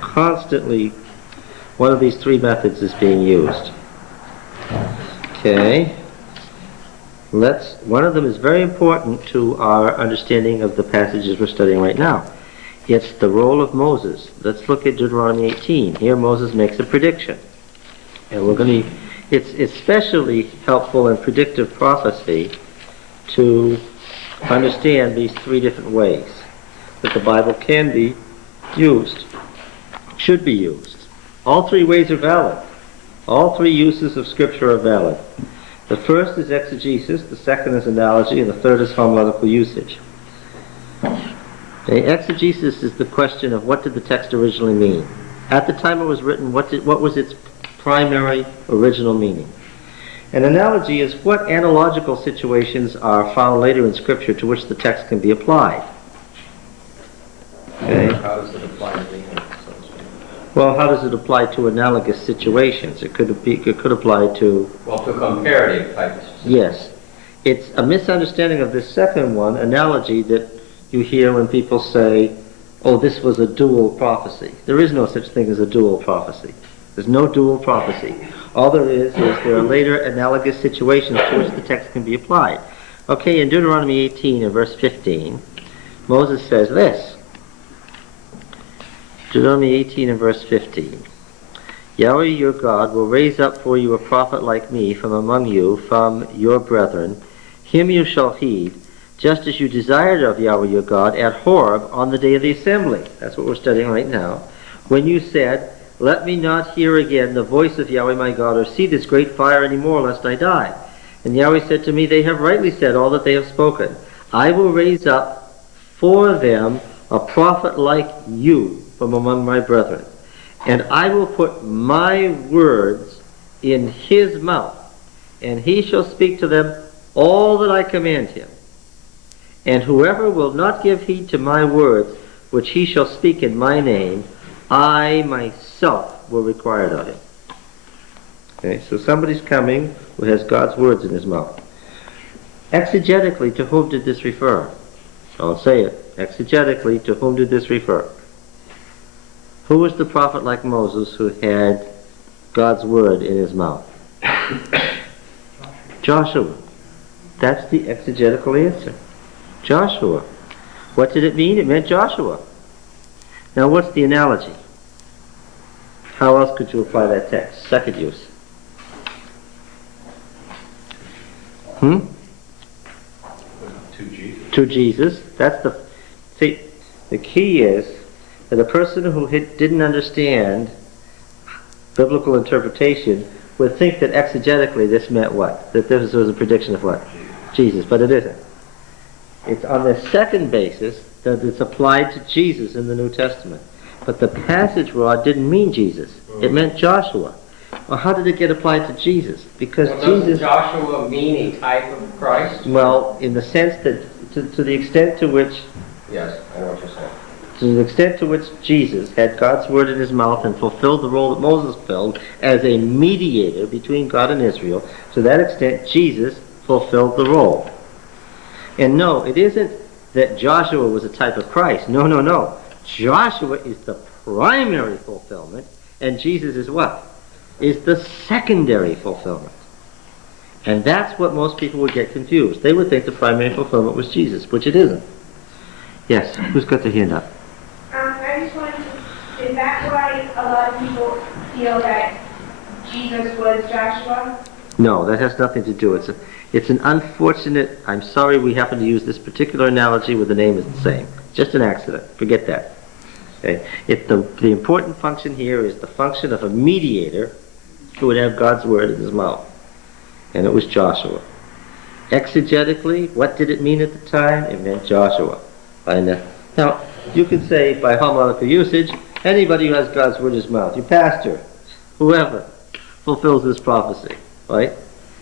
Constantly, one of these three methods is being used. Okay. One of them is very important to our understanding of the passages we're studying right now. It's the role of Moses. Let's look at Deuteronomy 18. Here Moses makes a prediction. And it's especially helpful in predictive prophecy to understand these three different ways that the Bible can be used, should be used. All three ways are valid. All three uses of Scripture are valid. The first is exegesis, the second is analogy, and the third is homiletical usage. Okay, exegesis is the question of what did the text originally mean. At the time it was written, what was its primary original meaning? An analogy is what analogical situations are found later in Scripture to which the text can be applied. Okay. How does it apply to the English? Well, how does it apply to analogous situations? It could apply to... Well, to comparative types. Yes. It's a misunderstanding of this second one, analogy, that you hear when people say, oh, this was a dual prophecy. There is no such thing as a dual prophecy. There's no dual prophecy. All there is there are later analogous situations to which the text can be applied. Okay, in Deuteronomy 18 and verse 15, Moses says this. Deuteronomy 18 and verse 15. Yahweh your God will raise up for you a prophet like me from among you, from your brethren. Him you shall heed, just as you desired of Yahweh your God at Horeb on the day of the assembly. That's what we're studying right now. When you said, let me not hear again the voice of Yahweh my God, or see this great fire any more, lest I die. And Yahweh said to me, they have rightly said all that they have spoken. I will raise up for them a prophet like you from among my brethren. And I will put my words in his mouth, and he shall speak to them all that I command him. And whoever will not give heed to my words, which he shall speak in my name, I myself will require it of him. Okay, so somebody's coming who has God's words in his mouth. Exegetically, to whom did this refer? I'll say it. Exegetically, to whom did this refer? Who was the prophet like Moses who had God's word in his mouth? Joshua. That's the exegetical answer. Joshua. What did it mean? It meant Joshua. Now what's the analogy? How else could you apply that text? Second use. To Jesus. To Jesus. See, the key is that a person who didn't understand biblical interpretation would think that exegetically this meant what? That this was a prediction of what? Jesus, but it isn't. It's on the second basis that it's applied to Jesus in the New Testament. But the passage rod didn't mean Jesus. It meant Joshua. Well, how did it get applied to Jesus? Because Jesus... Doesn't Joshua mean a type of Christ? Well, in the sense that, to the extent to which... Yes, I know what you're saying. To the extent to which Jesus had God's word in his mouth and fulfilled the role that Moses filled as a mediator between God and Israel, to that extent Jesus fulfilled the role. And no, it isn't that Joshua was a type of Christ. No, no, no. Joshua is the primary fulfillment, and Jesus is what? Is the secondary fulfillment. And that's what most people would get confused. They would think the primary fulfillment was Jesus, which it isn't. Yes, who's got their hand up? I just wanted to, is that why a lot of people feel that Jesus was Joshua? No, that has nothing to do. It's an unfortunate, I'm sorry we happen to use this particular analogy where the name is the same. Just an accident. Forget that. Okay? The important function here is the function of a mediator who would have God's word in his mouth. And it was Joshua. Exegetically, what did it mean at the time? It meant Joshua. Now, you could say by homiletical usage, anybody who has God's word in his mouth, your pastor, whoever, fulfills this prophecy, right?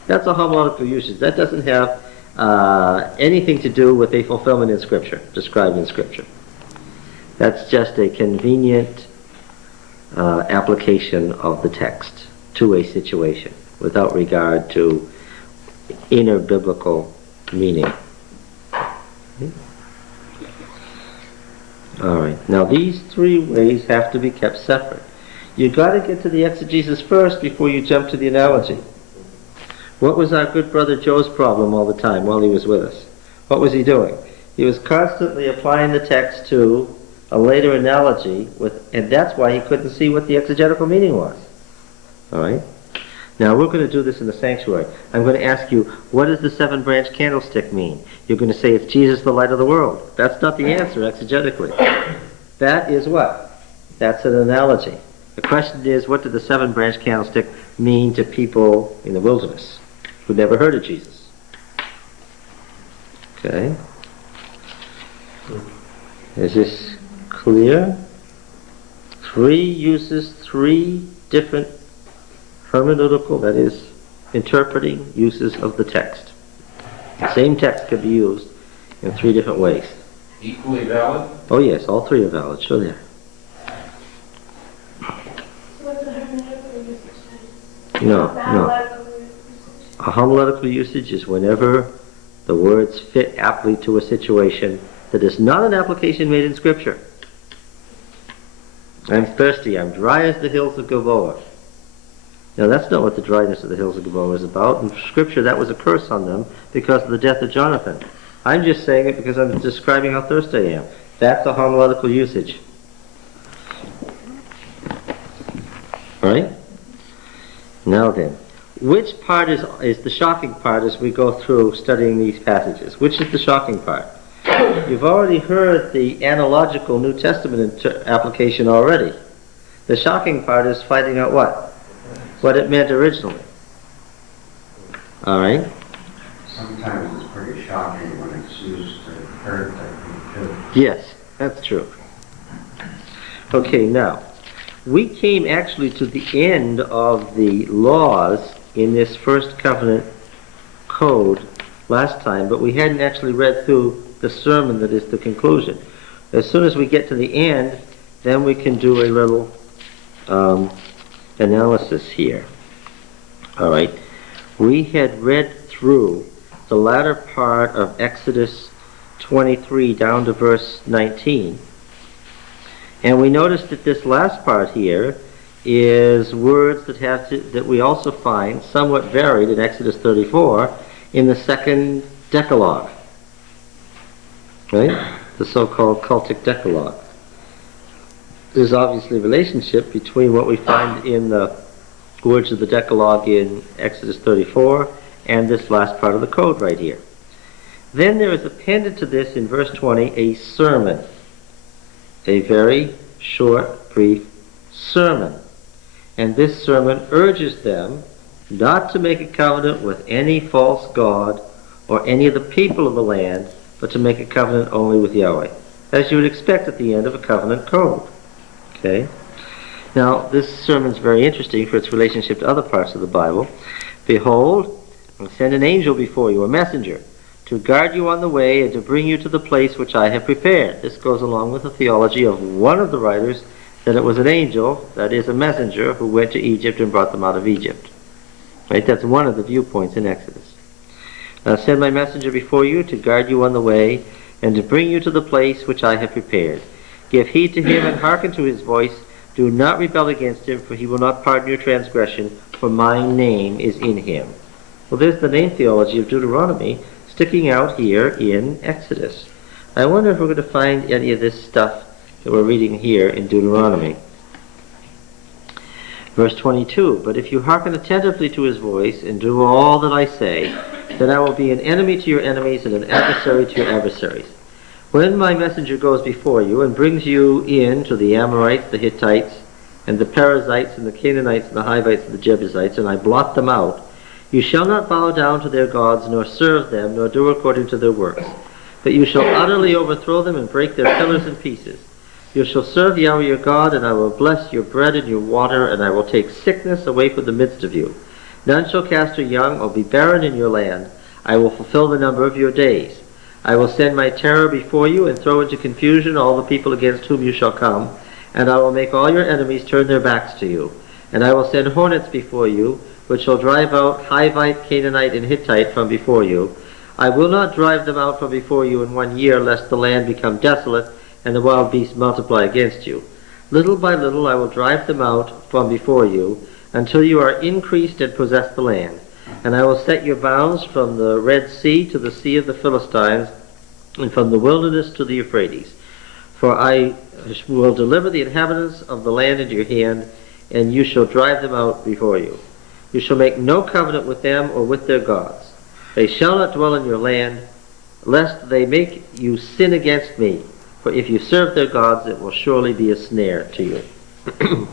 That's a homiletical usage. That doesn't have anything to do with a fulfillment in Scripture, described in Scripture. That's just a convenient application of the text to a situation without regard to inner biblical meaning. All right. Now these three ways have to be kept separate. You got to get to the exegesis first before you jump to the analogy. What was our good brother Joe's problem all the time while he was with us? What was he doing? He was constantly applying the text to a later analogy, and that's why he couldn't see what the exegetical meaning was. All right? Now we're going to do this in the sanctuary. I'm going to ask you, what does the 7-branch candlestick mean? You're going to say it's Jesus, the light of the world. That's not the answer exegetically. That is what? That's an analogy. The question is, what did the 7-branch candlestick mean to people in the wilderness who never heard of Jesus? Okay. Is this clear? 3 uses, 3 different hermeneutical, that is, interpreting uses of the text. The same text could be used in 3 different ways. Equally valid? Oh yes, all 3 are valid, sure they are. What's the hermeneutical usage then? No. Homiletical usage? A homiletical usage is whenever the words fit aptly to a situation that is not an application made in Scripture. I'm thirsty, I'm dry as the hills of Gilboa. Now that's not what the dryness of the hills of Gilboa is about. In Scripture that was a curse on them because of the death of Jonathan. I'm just saying it because I'm describing how thirsty I am. That's a homiletical usage. Right? Now then, which part is the shocking part as we go through studying these passages? Which is the shocking part? You've already heard the analogical New Testament application already. The shocking part is finding out what it meant originally. All right? Sometimes it's pretty shocking when it's used to hurt people. Yes, that's true. Okay, now, we came actually to the end of the laws in this first covenant code last time, but we hadn't actually read through the sermon that is the conclusion. As soon as we get to the end, then we can do a little analysis here. All right. We had read through the latter part of Exodus 23 down to verse 19. And we noticed that this last part here is words that we also find somewhat varied in Exodus 34 in the second Decalogue. Right? The so-called cultic Decalogue. There's obviously a relationship between what we find in the words of the Decalogue in Exodus 34 and this last part of the code right here. Then there is appended to this in verse 20 a sermon. A very short, brief sermon. And this sermon urges them not to make a covenant with any false god or any of the people of the land, but to make a covenant only with Yahweh, as you would expect at the end of a covenant code. Okay? Now, this sermon is very interesting for its relationship to other parts of the Bible. Behold, I send an angel before you, a messenger, to guard you on the way and to bring you to the place which I have prepared. This goes along with the theology of one of the writers that it was an angel, that is a messenger, who went to Egypt and brought them out of Egypt. Right? That's one of the viewpoints in Exodus. Now send my messenger before you to guard you on the way and to bring you to the place which I have prepared. Give heed to him and hearken to his voice. Do not rebel against him, for he will not pardon your transgression, for my name is in him. Well, there's the name theology of Deuteronomy sticking out here in Exodus. I wonder if we're going to find any of this stuff that we're reading here in Deuteronomy. Verse 22, but if you hearken attentively to his voice and do all that I say, then I will be an enemy to your enemies and an adversary to your adversaries. When my messenger goes before you and brings you in to the Amorites, the Hittites, and the Perizzites, and the Canaanites, and the Hivites, and the Jebusites, and I blot them out, you shall not bow down to their gods, nor serve them, nor do according to their works. But you shall utterly overthrow them and break their pillars in pieces. You shall serve Yahweh your God, and I will bless your bread and your water, and I will take sickness away from the midst of you. None shall cast her young or be barren in your land. I will fulfill the number of your days. I will send my terror before you and throw into confusion all the people against whom you shall come, and I will make all your enemies turn their backs to you. And I will send hornets before you, which shall drive out Hivite, Canaanite, and Hittite from before you. I will not drive them out from before you in 1 year, lest the land become desolate, and the wild beasts multiply against you. Little by little I will drive them out from before you, until you are increased and possess the land. And I will set your bounds from the Red Sea to the Sea of the Philistines, and from the wilderness to the Euphrates. For I will deliver the inhabitants of the land into your hand, and you shall drive them out before you. You shall make no covenant with them or with their gods. They shall not dwell in your land, lest they make you sin against me. For if you serve their gods, it will surely be a snare to you.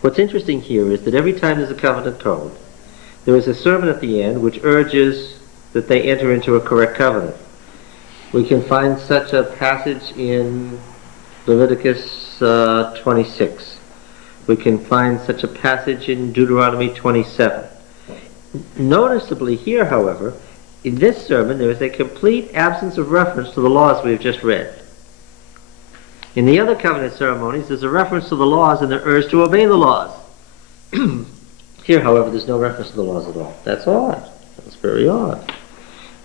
What's interesting here is that every time there's a covenant code, there is a sermon at the end which urges that they enter into a correct covenant. We can find such a passage in Leviticus 26. We can find such a passage in Deuteronomy 27. Noticeably here, however, in this sermon there is a complete absence of reference to the laws we have just read. In the other covenant ceremonies, there's a reference to the laws and they're urged to obey the laws. Here, however, there's no reference to the laws at all. That's odd. That's very odd.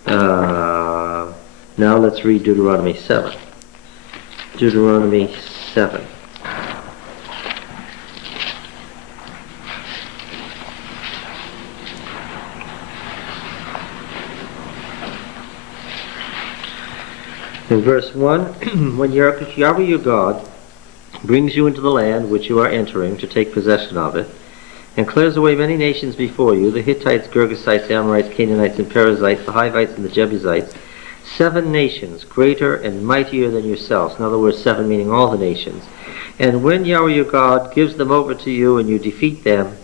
Now let's read Deuteronomy 7. Deuteronomy 7. In verse 1, when Yahweh your God brings you into the land which you are entering to take possession of it, and clears away many nations before you, the Hittites, Girgasites, Amorites, Canaanites, and Perizzites, the Hivites, and the Jebusites, 7 nations greater and mightier than yourselves. In other words, 7 meaning all the nations. And when Yahweh your God gives them over to you and you defeat them,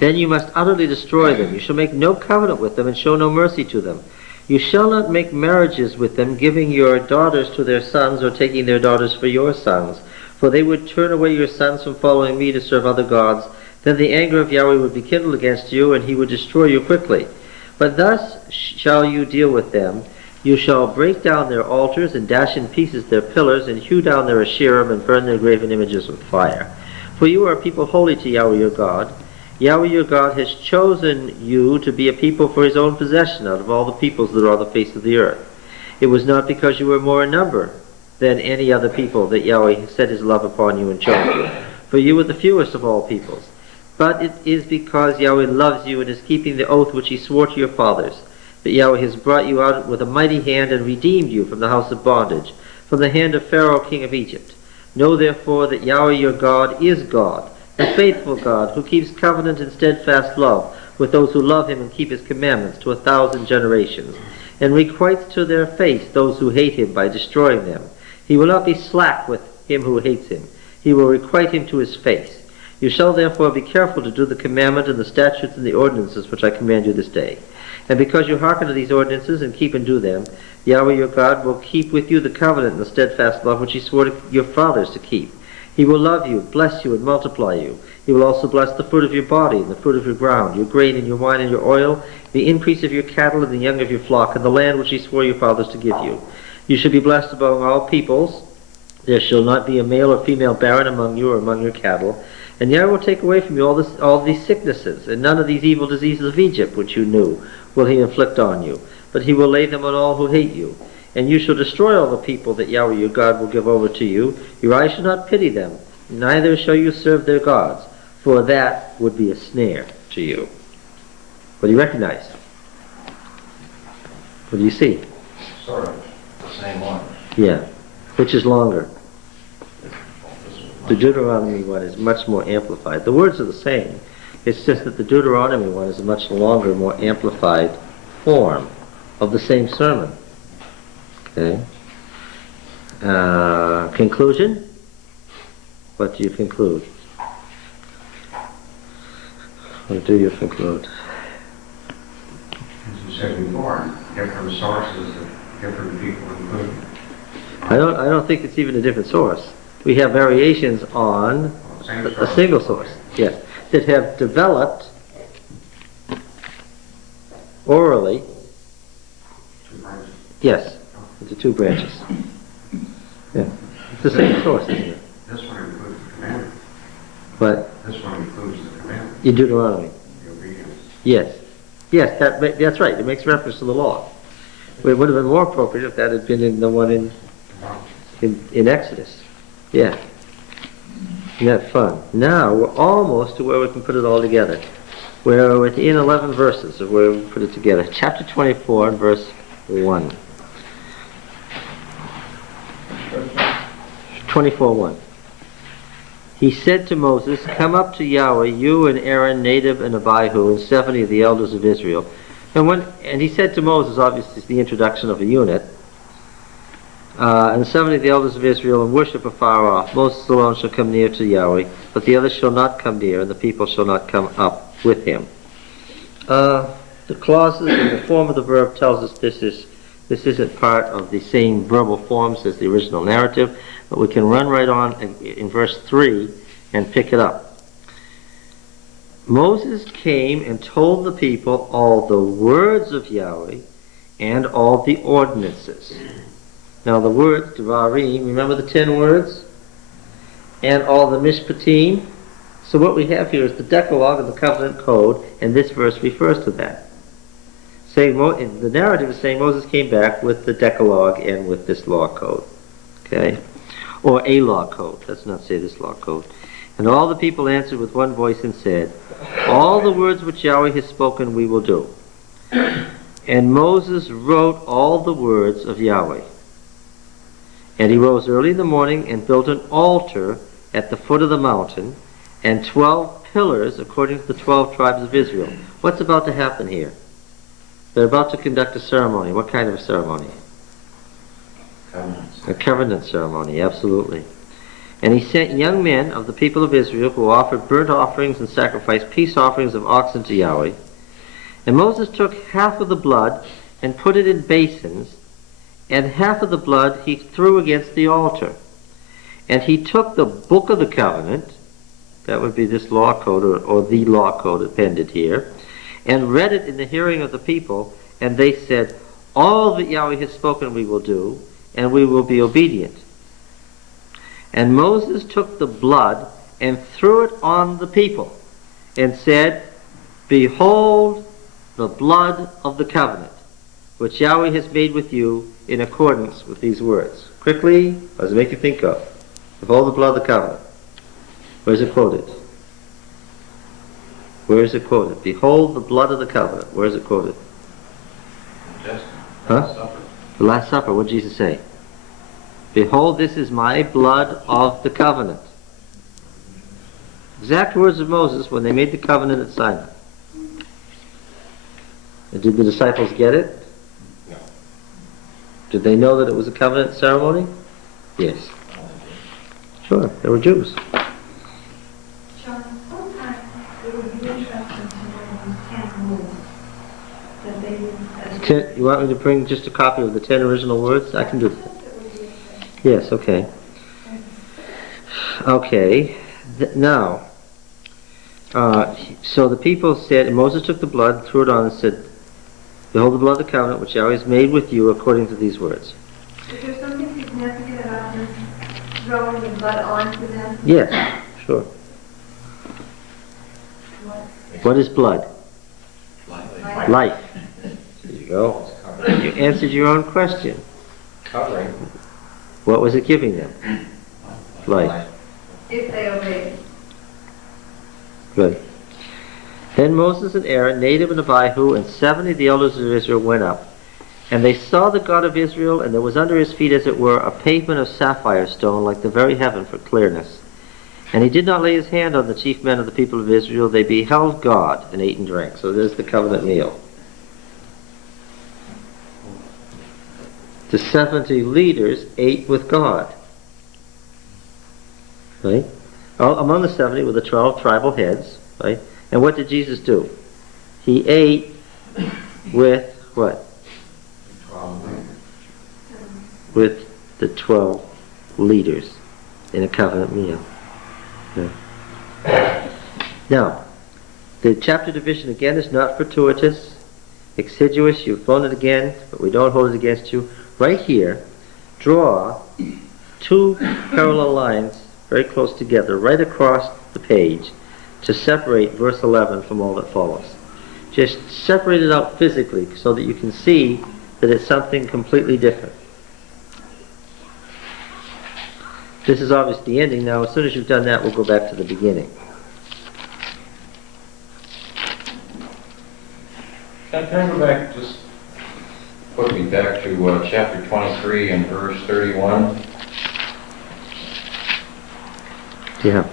then you must utterly destroy them. You shall make no covenant with them and show no mercy to them. You shall not make marriages with them, giving your daughters to their sons or taking their daughters for your sons, for they would turn away your sons from following me to serve other gods. Then the anger of Yahweh would be kindled against you, and he would destroy you quickly. But thus shall you deal with them. You shall break down their altars, and dash in pieces their pillars, and hew down their Asherim, and burn their graven images with fire. For you are a people holy to Yahweh your God. Yahweh your God has chosen you to be a people for his own possession out of all the peoples that are on the face of the earth. It was not because you were more in number than any other people that Yahweh set his love upon you and chose you. For you were the fewest of all peoples. But it is because Yahweh loves you and is keeping the oath which he swore to your fathers, that Yahweh has brought you out with a mighty hand and redeemed you from the house of bondage, from the hand of Pharaoh king of Egypt. Know therefore that Yahweh your God is God, the faithful God, who keeps covenant and steadfast love with those who love him and keep his commandments to 1,000 generations, and requites to their face those who hate him by destroying them. He will not be slack with him who hates him. He will requite him to his face. You shall therefore be careful to do the commandment and the statutes and the ordinances which I command you this day. And because you hearken to these ordinances and keep and do them, Yahweh your God will keep with you the covenant and the steadfast love which he swore to your fathers to keep. He will love you, bless you, and multiply you. He will also bless the fruit of your body, and the fruit of your ground, your grain, and your wine, and your oil, the increase of your cattle, and the young of your flock, and the land which he swore your fathers to give you. You shall be blessed among all peoples. There shall not be a male or female barren among you or among your cattle. And Yahweh will take away from you all these sicknesses, and none of these evil diseases of Egypt, which you knew, will he inflict on you. But he will lay them on all who hate you. And you shall destroy all the people that Yahweh your God will give over to you. Your eyes shall not pity them, neither shall you serve their gods, for that would be a snare to you. What do you recognize? What do you see? Sort of the same one. Yeah. Which is longer? The Deuteronomy one is much more amplified. The words are the same. It's just that the Deuteronomy one is a much longer, more amplified form of the same sermon. Okay. Conclusion? What do you conclude? What do you conclude? As you said before, different sources of different people included. I don't think it's even a different source. We have variations on a single source, yes, that have developed orally, yes, into 2 branches. Yeah, it's the same source, isn't it? This one includes the commandment. But This one includes the commandment, in Deuteronomy, the obedience. yes, that's right. It makes reference to the law. It would have been more appropriate if that had been in the one in in Exodus. Yeah. Isn't that fun? Now we're almost to where we can put it all together. We're within 11 verses of where we put it together. Chapter 24 and verse 1. 24:1. He said to Moses, "Come up to Yahweh, you and Aaron, Nadab and Abihu, and 70 of the elders of Israel." And he said to Moses, obviously it's the introduction of a unit, and 70 of the elders of Israel, and worship afar off. Moses alone shall come near to Yahweh, but the others shall not come near, and the people shall not come up with him. The clauses and the form of the verb tells us this isn't part of the same verbal forms as the original narrative, but we can run right on in verse 3 and pick it up. Moses came and told the people all the words of Yahweh and all the ordinances. Now the words, Devarim, remember the 10 words? And all the Mishpatim. So what we have here is the Decalogue of the Covenant Code, and this verse refers to that. The narrative is saying Moses came back with the Decalogue and with this law code. Okay? Or a law code. Let's not say this law code. And all the people answered with one voice and said, "All the words which Yahweh has spoken we will do." And Moses wrote all the words of Yahweh. And he rose early in the morning and built an altar at the foot of the mountain, and 12 pillars according to the 12 tribes of Israel. What's about to happen here? They're about to conduct a ceremony. What kind of a ceremony? Covenants. A covenant ceremony, absolutely. And he sent young men of the people of Israel who offered burnt offerings and sacrificed peace offerings of oxen to Yahweh. And Moses took half of the blood and put it in basins, and half of the blood he threw against the altar. And he took the book of the covenant, that would be this law code or the law code appended here, and read it in the hearing of the people, and they said, "All that Yahweh has spoken we will do, and we will be obedient." And Moses took the blood and threw it on the people, and said, "Behold the blood of the covenant, which Yahweh has made with you in accordance with these words." Quickly, what does it make you think of? Behold the blood of the covenant. Where is it quoted? Where is it quoted? Behold the blood of the covenant. Where is it quoted? Just Huh? supper. The Last Supper. What did Jesus say? "Behold, this is my blood of the covenant." Exact words of Moses when they made the covenant at Sinai. And did the disciples get it? No. Did they know that it was a covenant ceremony? Yes. Sure, they were Jews. John, sometimes it would be interesting to know these 10 rules that they would. You want me to bring just a copy of the 10 original words? I can do that. Yes, okay. Okay. Now, so the people said, and Moses took the blood, threw it on, and said, "Behold the blood of the covenant which Yahweh has made with you according to these words." Is there something significant about them throwing the blood onto them? Yes, sure. What? What is blood? Lightly. Life. There you go. You answered your own question. Covering. What was it giving them? Life. If they obeyed. Good. Then Moses and Aaron, Nadab and Abihu, and 70 of the elders of Israel went up. And they saw the God of Israel, and there was under his feet, as it were, a pavement of sapphire stone, like the very heaven for clearness. And he did not lay his hand on the chief men of the people of Israel. They beheld God and ate and drank. So there's the covenant meal. The 70 leaders ate with God. Right? Among the 70 were the 12 tribal heads. Right? And what did Jesus do? He ate with what? With the 12 leaders in a covenant meal. Yeah. Now, the chapter division again is not fortuitous, exiguous. You've flown it again, but we don't hold it against you. Right here, draw 2 parallel lines very close together, right across the page, to separate verse 11 from all that follows. Just separate it out physically so that you can see that it's something completely different. This is obviously the ending. Now, as soon as you've done that, we'll go back to the beginning. Can I go back, just put me back to chapter 23 and verse 31? Yeah.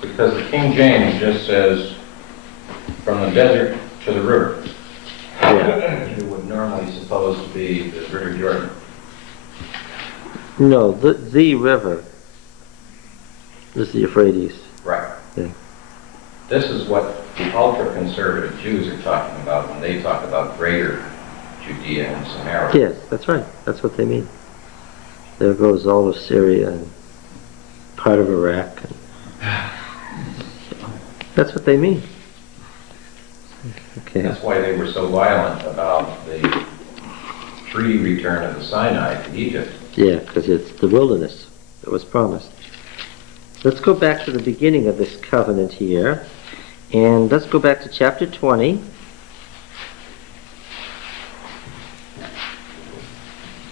Because the King James just says, from the desert to the river. Yeah. It would normally suppose to be the River Jordan. No, the river is the Euphrates. Right. Yeah. This is what the ultra-conservative Jews are talking about when they talk about greater Judea and Samaria. Yes, that's right. That's what they mean. There goes all of Syria and part of Iraq. That's what they mean. Okay. That's why they were so violent about the free return of the Sinai to Egypt. Yeah, because it's the wilderness that was promised. Let's go back to the beginning of this covenant here. And let's go back to chapter 20.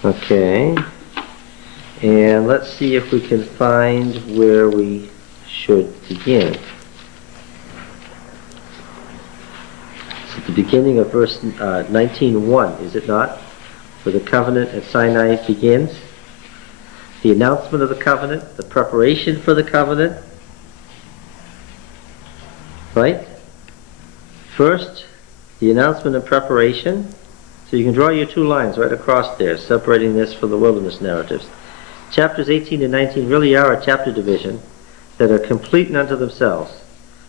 Okay. And let's see if we can find where we should begin. It's at the beginning of verse 19:1, is it not? Where the covenant at Sinai begins. The announcement of the covenant, the preparation for the covenant. Right? First, the announcement and preparation. So you can draw your two lines right across there, separating this from the wilderness narratives. Chapters 18 and 19 really are a chapter division that are complete unto themselves.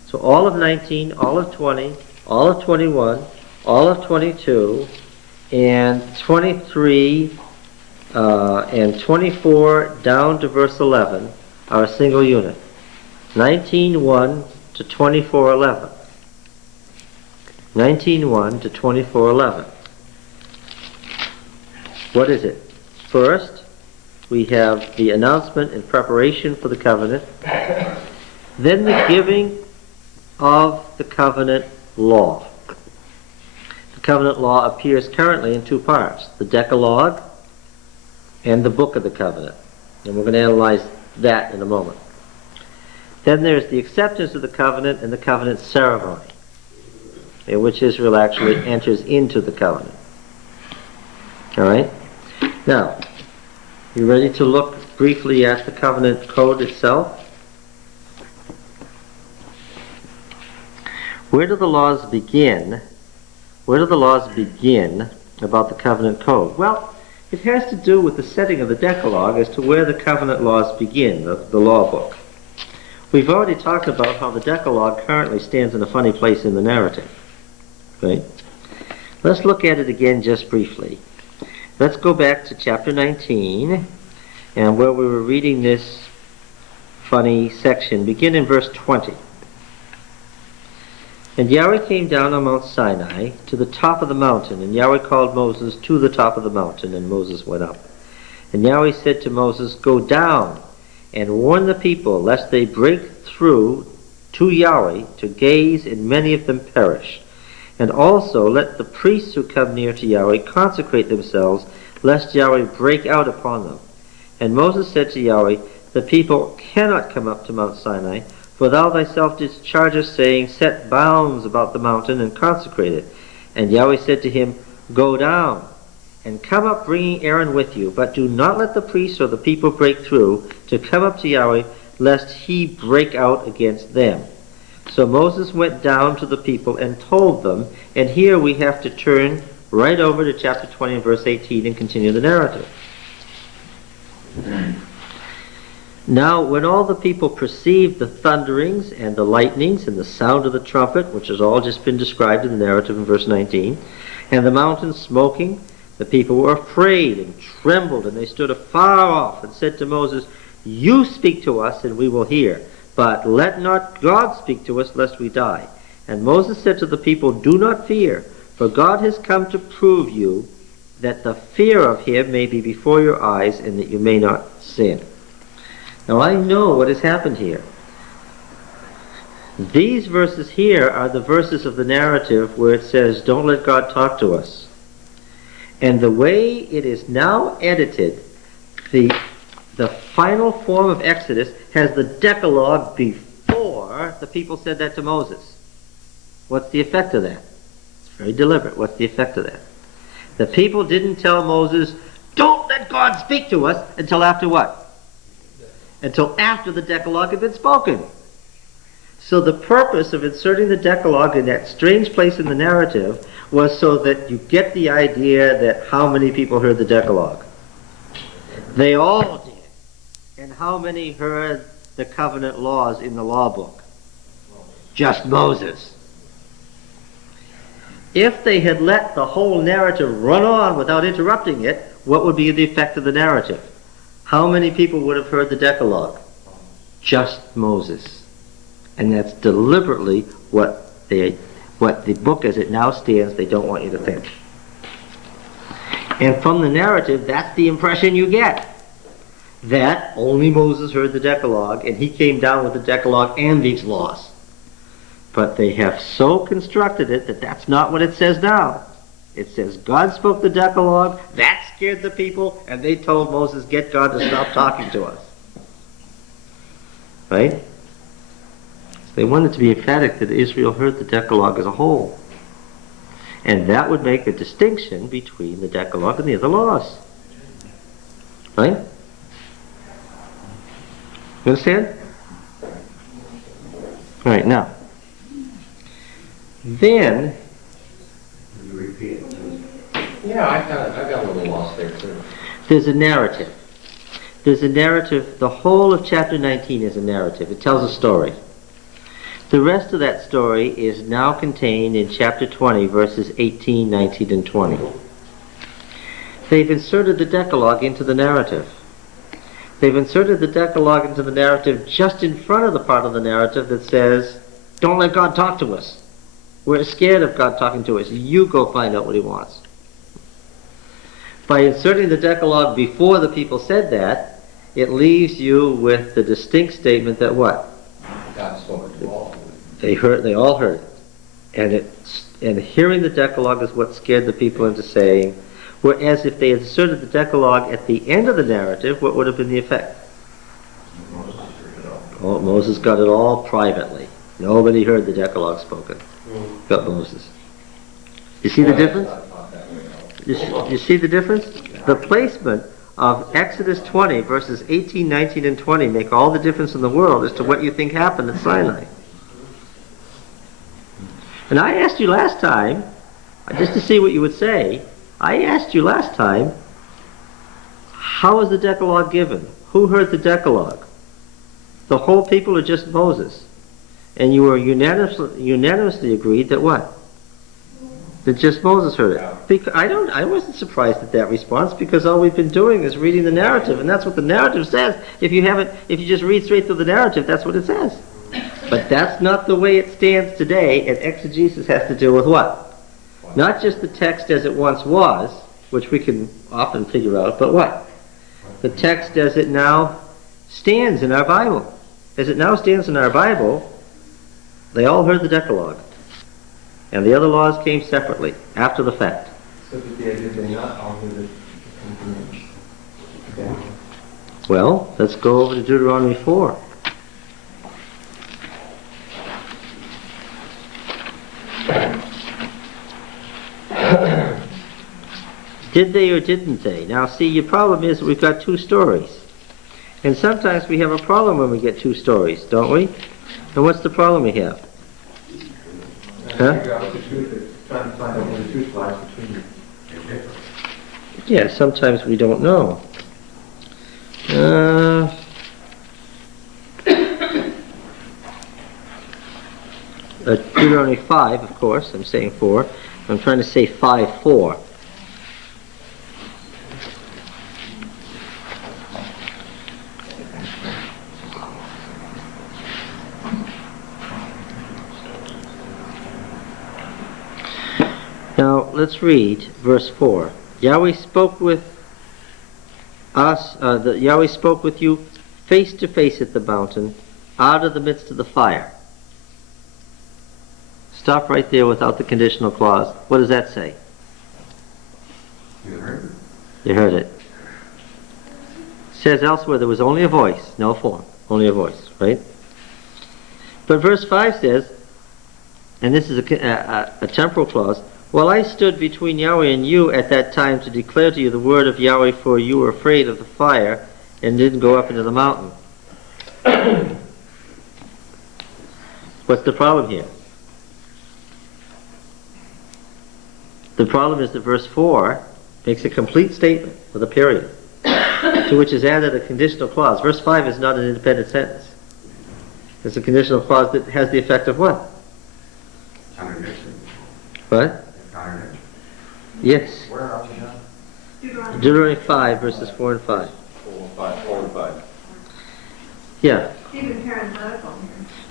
So all of 19, all of 20, all of 21, all of 22, and 23 and 24 down to verse 11 are a single unit. 19:1 to 24:11. 19:1 to 24:11. What is it? First, we have the announcement and preparation for the covenant, then the giving of the covenant law. The covenant law appears currently in two parts, the Decalogue and the book of the covenant. And we're going to analyze that in a moment. Then there's the acceptance of the covenant and the covenant ceremony, in which Israel actually enters into the covenant. All right? Now, you ready to look briefly at the covenant code itself? Where do the laws begin? Where do the laws begin about the covenant code? Well, it has to do with the setting of the Decalogue as to where the covenant laws begin, the law book. We've already talked about how the Decalogue currently stands in a funny place in the narrative. Right? Let's look at it again just briefly. Let's go back to chapter 19, and where we were reading this funny section, begin in verse 20. And Yahweh came down on Mount Sinai to the top of the mountain, and Yahweh called Moses to the top of the mountain, and Moses went up. And Yahweh said to Moses, Go down and warn the people, lest they break through to Yahweh to gaze, and many of them perish. And also let the priests who come near to Yahweh consecrate themselves, lest Yahweh break out upon them. And Moses said to Yahweh, The people cannot come up to Mount Sinai, for thou thyself didst charge us, saying, Set bounds about the mountain and consecrate it. And Yahweh said to him, Go down, and come up bringing Aaron with you, but do not let the priests or the people break through to come up to Yahweh, lest he break out against them. So Moses went down to the people and told them, and here we have to turn right over to chapter 20 and verse 18 and continue the narrative. Now, when all the people perceived the thunderings and the lightnings and the sound of the trumpet, which has all just been described in the narrative in verse 19, and the mountain smoking, the people were afraid and trembled, and they stood afar off and said to Moses, You speak to us, and we will hear. But let not God speak to us, lest we die. And Moses said to the people, Do not fear, for God has come to prove you that the fear of him may be before your eyes, and that you may not sin. Now I know what has happened here. These verses here are the verses of the narrative where it says, Don't let God talk to us. And the way it is now edited, the The final form of Exodus has the Decalogue before the people said that to Moses. What's the effect of that? It's very deliberate. What's the effect of that? The people didn't tell Moses, don't let God speak to us, until after what? Until after the Decalogue had been spoken. So the purpose of inserting the Decalogue in that strange place in the narrative was so that you get the idea that how many people heard the Decalogue. They all did. And how many heard the covenant laws in the law book? Just Moses. If they had let the whole narrative run on without interrupting it, what would be the effect of the narrative? How many people would have heard the Decalogue? Just Moses. And that's deliberately what the book as it now stands, they don't want you to think. And from the narrative, that's the impression you get. That only Moses heard the Decalogue, and he came down with the Decalogue and these laws. But they have so constructed it that that's not what it says now. It says God spoke the Decalogue, that scared the people, and they told Moses, get God to stop talking to us. Right? So they wanted to be emphatic that Israel heard the Decalogue as a whole. And that would make a distinction between the Decalogue and the other laws. Right? You understand? All right, now. Then, You repeat it, please. Yeah, I got a little lost there too. there's a narrative. There's a narrative. The whole of chapter 19 is a narrative. It tells a story. The rest of that story is now contained in chapter 20, verses 18, 19, and 20. They've inserted the Decalogue into the narrative. They've inserted the Decalogue into the narrative just in front of the part of the narrative that says, don't let God talk to us. We're scared of God talking to us. You go find out what he wants. By inserting the Decalogue before the people said that, it leaves you with the distinct statement that what? God spoke to all. They all heard it. And hearing the Decalogue is what scared the people into saying, whereas if they inserted the Decalogue at the end of the narrative, what would have been the effect? Oh, Moses got it all privately. Nobody heard the Decalogue spoken. But Moses. You see the difference? You see the difference? The placement of Exodus 20 verses 18, 19, and 20 make all the difference in the world as to what you think happened at Sinai. And I asked you last time, just to see what you would say, I asked you last time, how was the Decalogue given? Who heard the Decalogue? The whole people or just Moses? And you were unanimously agreed that what? That just Moses heard it. Because I wasn't surprised at that response, because all we've been doing is reading the narrative, and that's what the narrative says. If you just read straight through the narrative, that's what it says. But that's not the way it stands today, and exegesis has to deal with what? Not just the text as it once was, which we can often figure out, but what? The text as it now stands in our Bible. As it now stands in our Bible, they all heard the Decalogue. And the other laws came separately, after the fact. So did they not all hear the Well, let's go over to Deuteronomy 4. Did they or didn't they? Now see, your problem is we've got two stories. And sometimes we have a problem when we get two stories, don't we? And what's the problem we have? Huh? Figure out what the truth is, trying to find out where the truth lies between you. Yeah, sometimes we don't know. Deuteronomy 5, of course, I'm saying 4. I'm trying to say 5:4. Now, let's read verse 4. Yahweh spoke with us, Yahweh spoke with you face to face at the mountain, out of the midst of the fire. Stop right there without the conditional clause. What does that say? You heard it? You heard it. says elsewhere there was only a voice, no form, only a voice, right? But verse 5 says, and this is a temporal clause, "While I stood between Yahweh and you at that time to declare to you the word of Yahweh, for you were afraid of the fire and didn't go up into the mountain." What's the problem here? The problem is that verse 4 makes a complete statement with a period, to which is added a conditional clause. Verse 5 is not an independent sentence. It's a conditional clause that has the effect of what? Contradiction. What? Contradiction. Yes. Where are we now? Deuteronomy 5, verses 4 and 5. 4 and 5. Yeah. Even parenthetical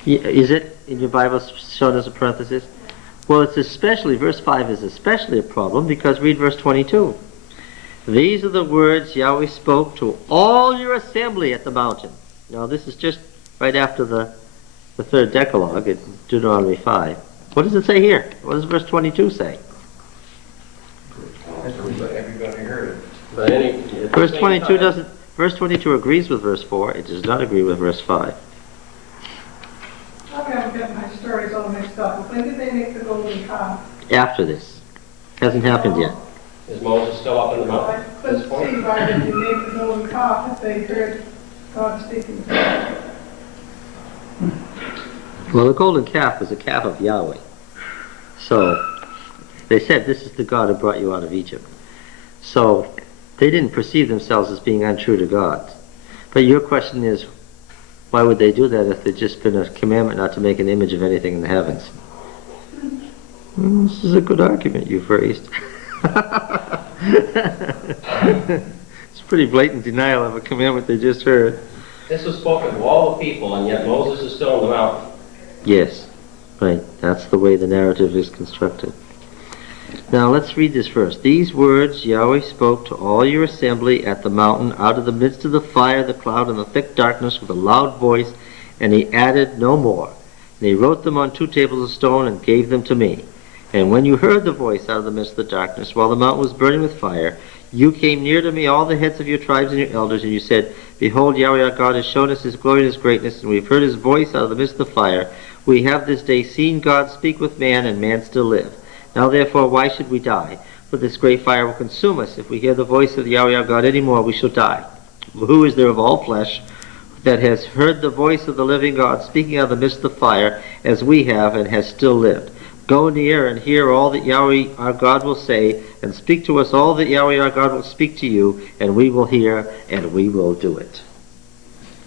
here. Is it in your Bible shown as a parenthesis? Well, it's especially, verse 5 is especially a problem because read verse 22. "These are the words Yahweh spoke to all your assembly at the mountain." Now, this is just right after the third Decalogue in Deuteronomy 5. What does it say here? What does verse 22 say? Everybody heard it. But Verse 22 doesn't. Verse 22 agrees with verse 4. It does not agree with verse 5. Maybe I'm getting my stories all mixed up. When did they make the golden calf? After this. Hasn't happened yet. Is Moses still up in the I mountain? at couldn't this point? see why they make the golden calf if they heard God speaking to them. Well, the golden calf was a calf of Yahweh. So, they said, "This is the God who brought you out of Egypt." So, they didn't perceive themselves as being untrue to God. But your question is, why would they do that if there'd just been a commandment not to make an image of anything in the heavens? This is a good argument you've raised. It's pretty blatant denial of a commandment they just heard. This was spoken to all the people, and yet Moses is still in the mountain. Yes, right. That's the way the narrative is constructed. Now let's read this verse. "These words Yahweh spoke to all your assembly at the mountain out of the midst of the fire, the cloud, and the thick darkness with a loud voice, and he added no more. And he wrote them on 2 tables of stone and gave them to me. And when you heard the voice out of the midst of the darkness, while the mountain was burning with fire, you came near to me, all the heads of your tribes and your elders, and you said, Behold, Yahweh our God has shown us his glory and his greatness, and we've heard his voice out of the midst of the fire. We have this day seen God speak with man, and man still live. Now therefore, why should we die? For this great fire will consume us. If we hear the voice of Yahweh our God any more, we shall die. Who is there of all flesh that has heard the voice of the living God speaking out of the midst of the fire, as we have, and has still lived? Go near and hear all that Yahweh our God will say, and speak to us all that Yahweh our God will speak to you, and we will hear, and we will do it."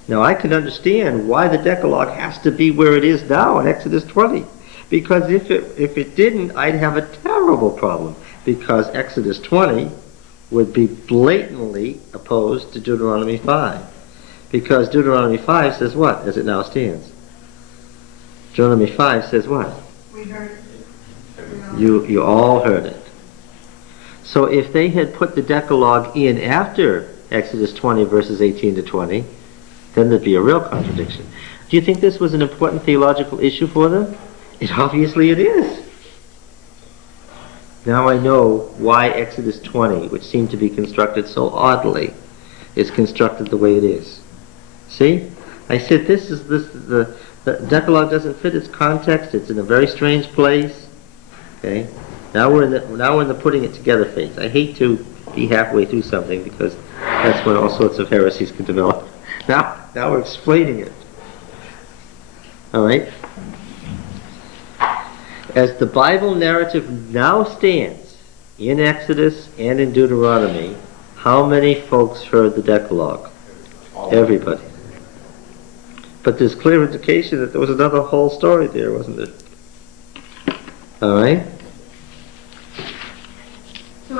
Now I can understand why the Decalogue has to be where it is now in Exodus 20. Because if it didn't, I'd have a terrible problem. Because Exodus 20 would be blatantly opposed to Deuteronomy 5. Because Deuteronomy 5 says what, as it now stands? Deuteronomy 5 says what? We heard. You all heard it. So if they had put the Decalogue in after Exodus 20 verses 18 to 20, then there'd be a real contradiction. Do you think this was an important theological issue for them? Obviously it is. Now I know why Exodus 20, which seemed to be constructed so oddly, is constructed the way it is. See? I said the Decalogue doesn't fit its context. It's in a very strange place. Okay? Now we're in the putting it together phase. I hate to be halfway through something because that's when all sorts of heresies can develop. Now we're explaining it. All right? As the Bible narrative now stands in Exodus and in Deuteronomy, how many folks heard the Decalogue? Everybody. But there's clear indication that there was another whole story there, wasn't there? All right? So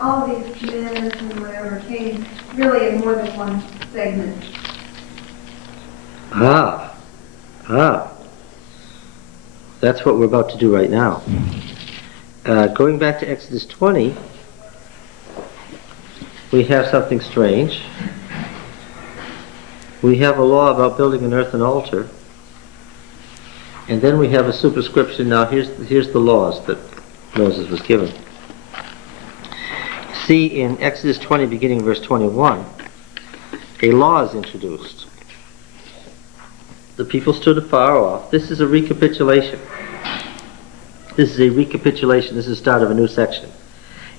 all these commandments and whatever came really in more than one segment. That's what we're about to do right now. Going back to Exodus 20, we have something strange. We have a law about building an earthen altar. And then we have a superscription. Now here's the laws that Moses was given. See in Exodus 20, beginning verse 21, a law is introduced. The people stood afar off. This is a recapitulation. This is a recapitulation. This is the start of a new section.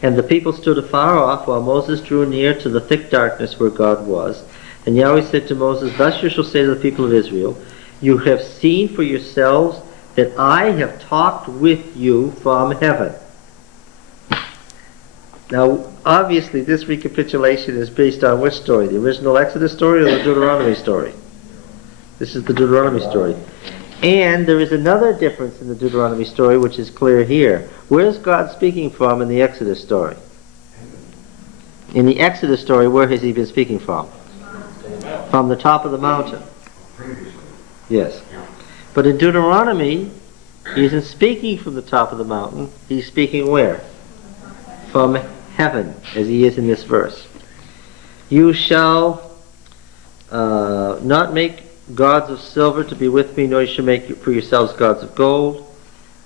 And the people stood afar off while Moses drew near to the thick darkness where God was. And Yahweh said to Moses, Thus you shall say to the people of Israel, You have seen for yourselves that I have talked with you from heaven. Now, obviously, this recapitulation is based on which story? The original Exodus story or the Deuteronomy story? This is the Deuteronomy story. And there is another difference in the Deuteronomy story which is clear here. Where's God speaking from in the Exodus story? In the Exodus story, where has he been speaking from? From the top of the mountain. Yes. But in Deuteronomy, he isn't speaking from the top of the mountain. He's speaking where? From heaven, as he is in this verse. You shall not make gods of silver to be with me, nor you shall make for yourselves gods of gold.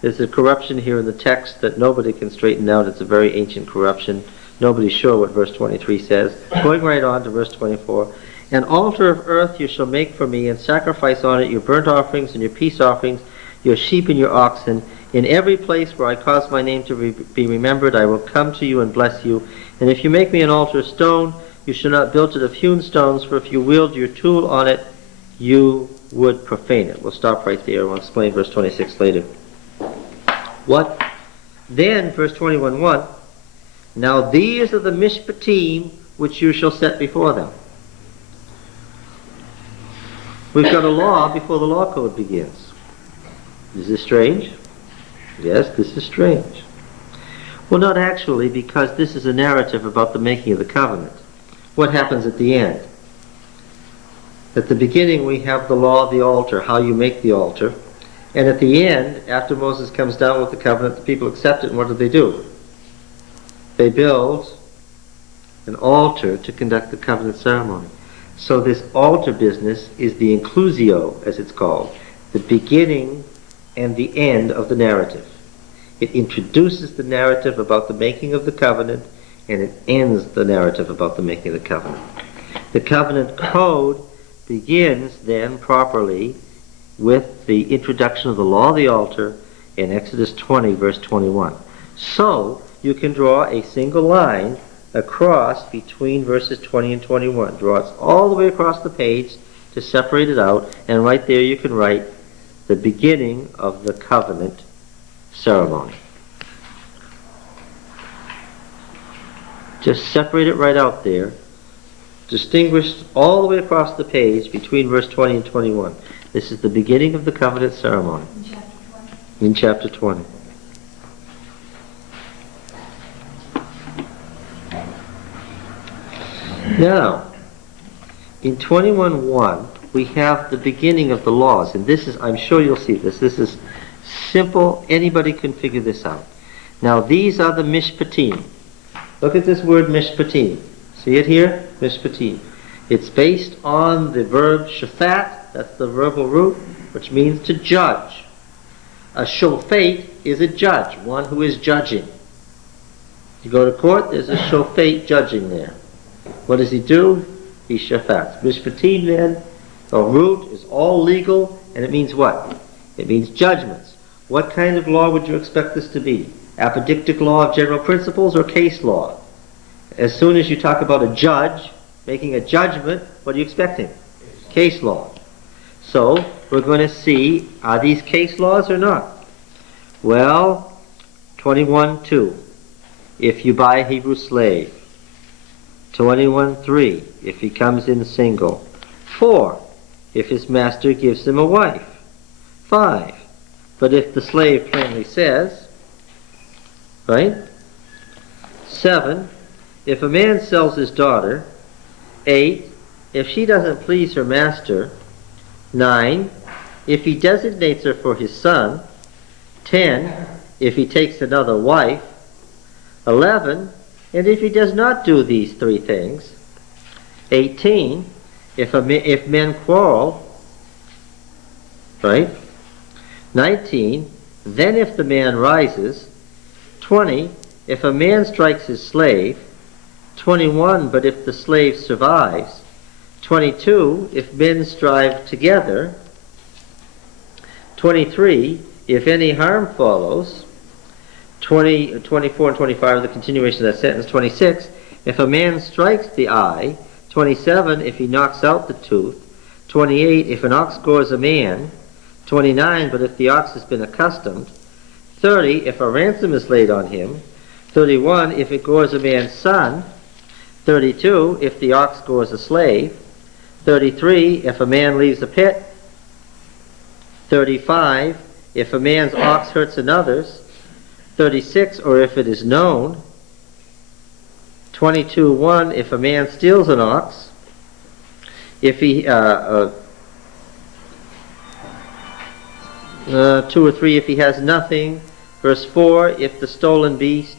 There's a corruption here in the text that nobody can straighten out. It's a very ancient corruption. Nobody's sure what verse 23 says. Going right on to verse 24. An altar of earth you shall make for me, and sacrifice on it your burnt offerings and your peace offerings, your sheep and your oxen. In every place where I cause my name to be remembered, I will come to you and bless you. And if you make me an altar of stone, you shall not build it of hewn stones, for if you wield your tool on it, you would profane it. We'll stop right there. We'll explain verse 26 later. What? Then, verse 21:1, Now these are the mishpatim which you shall set before them. We've got a law before the law code begins. Is this strange? Yes, this is strange. Well, not actually, because this is a narrative about the making of the covenant. What happens at the end? At the beginning we have the law of the altar, how you make the altar. And at the end, after Moses comes down with the covenant, the people accept it, and what do? They build an altar to conduct the covenant ceremony. So this altar business is the inclusio, as it's called, the beginning and the end of the narrative. It introduces the narrative about the making of the covenant, and it ends the narrative about the making of the covenant. The covenant code begins then properly with the introduction of the law of the altar in Exodus 20, verse 21. So you can draw a single line across between verses 20 and 21. Draw it all the way across the page to separate it out, and right there you can write the beginning of the covenant ceremony. Just separate it right out there, distinguished all the way across the page between verse 20 and 21. This is the beginning of the covenant ceremony. In chapter 20. Now, in 21:1, we have the beginning of the laws, and this is, I'm sure you'll see this. This is simple. Anybody can figure this out. Now, these are the mishpatim. Look at this word mishpatim. See it here? Mishpatim. It's based on the verb shafat, that's the verbal root, which means to judge. A shofet is a judge, one who is judging. You go to court, there's a shofet judging there. What does he do? He shafats. Mishpatim then, the root is all legal, and it means what? It means judgments. What kind of law would you expect this to be? Apodictic law of general principles or case law? As soon as you talk about a judge making a judgment, what are you expecting? Case law. So, we're going to see, are these case laws or not? Well, 21:2, if you buy a Hebrew slave. 21:3, if he comes in single. 4, if his master gives him a wife. 5, but if the slave plainly says, right? 7, if a man sells his daughter. 8, if she doesn't please her master. 9, if he designates her for his son. 10, if he takes another wife. 11, and if he does not do these three things. 18, if men quarrel. Right? 19, then if the man rises. 20, if a man strikes his slave. 21, but if the slave survives. 22, if men strive together. 23, if any harm follows. 24 and 25 are the continuation of that sentence. 26, if a man strikes the eye. 27, if he knocks out the tooth. 28, if an ox gores a man. 29, but if the ox has been accustomed. 30, if a ransom is laid on him. 31, if it gores a man's son. 32, if the ox gores a slave. 33, if a man leaves a pit. 35, if a man's ox hurts another's. 36, or if it is known. 22:1, if a man steals an ox. If he 2 or 3, if he has nothing. Verse 4, if the stolen beast.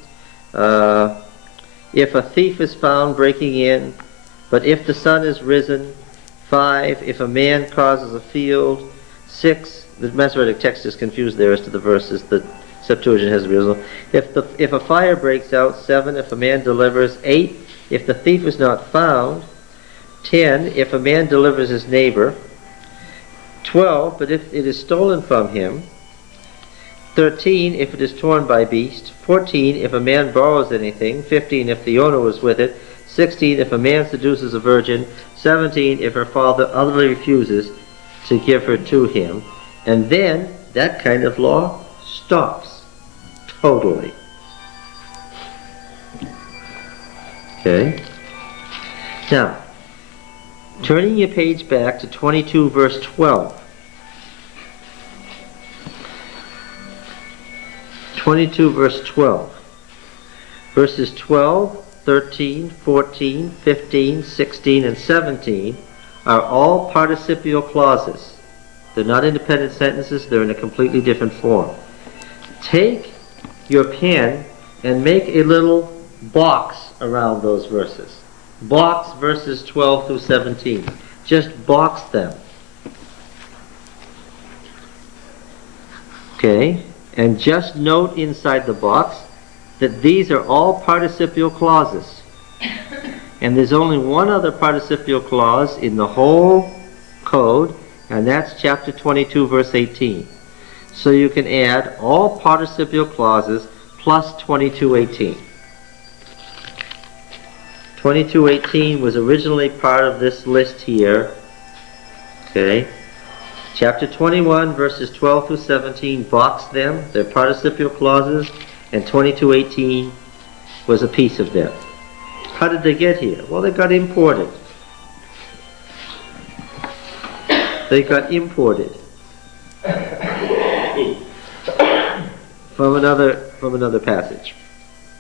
If a thief is found breaking in. But if the sun is risen. 5, if a man causes a field. 6, the Masoretic text is confused there as to the verses. The Septuagint has risen. If a fire breaks out. 7, if a man delivers. 8, if the thief is not found. 10, if a man delivers his neighbor. 12, but if it is stolen from him. 13, if it is torn by beast. 14, if a man borrows anything. 15, if the owner was with it. 16, if a man seduces a virgin. 17, if her father utterly refuses to give her to him. And then that kind of law stops totally. Okay? Now, turning your page back to 22 verse 12. 22 verse 12. Verses 12, 13, 14, 15, 16, and 17 are all participial clauses. They're not independent sentences, they're in a completely different form. Take your pen and make a little box around those verses. Box verses 12 through 17. Just box them. Okay? And just note inside the box that these are all participial clauses. And there's only one other participial clause in the whole code, and that's chapter 22, verse 18. So you can add all participial clauses plus 22:18. 22:18 was originally part of this list here. Okay. Chapter 21, verses 12 through 17, box them. They're participial clauses, and 22:18 was a piece of them. How did they get here? Well, they got imported. They got imported from another passage.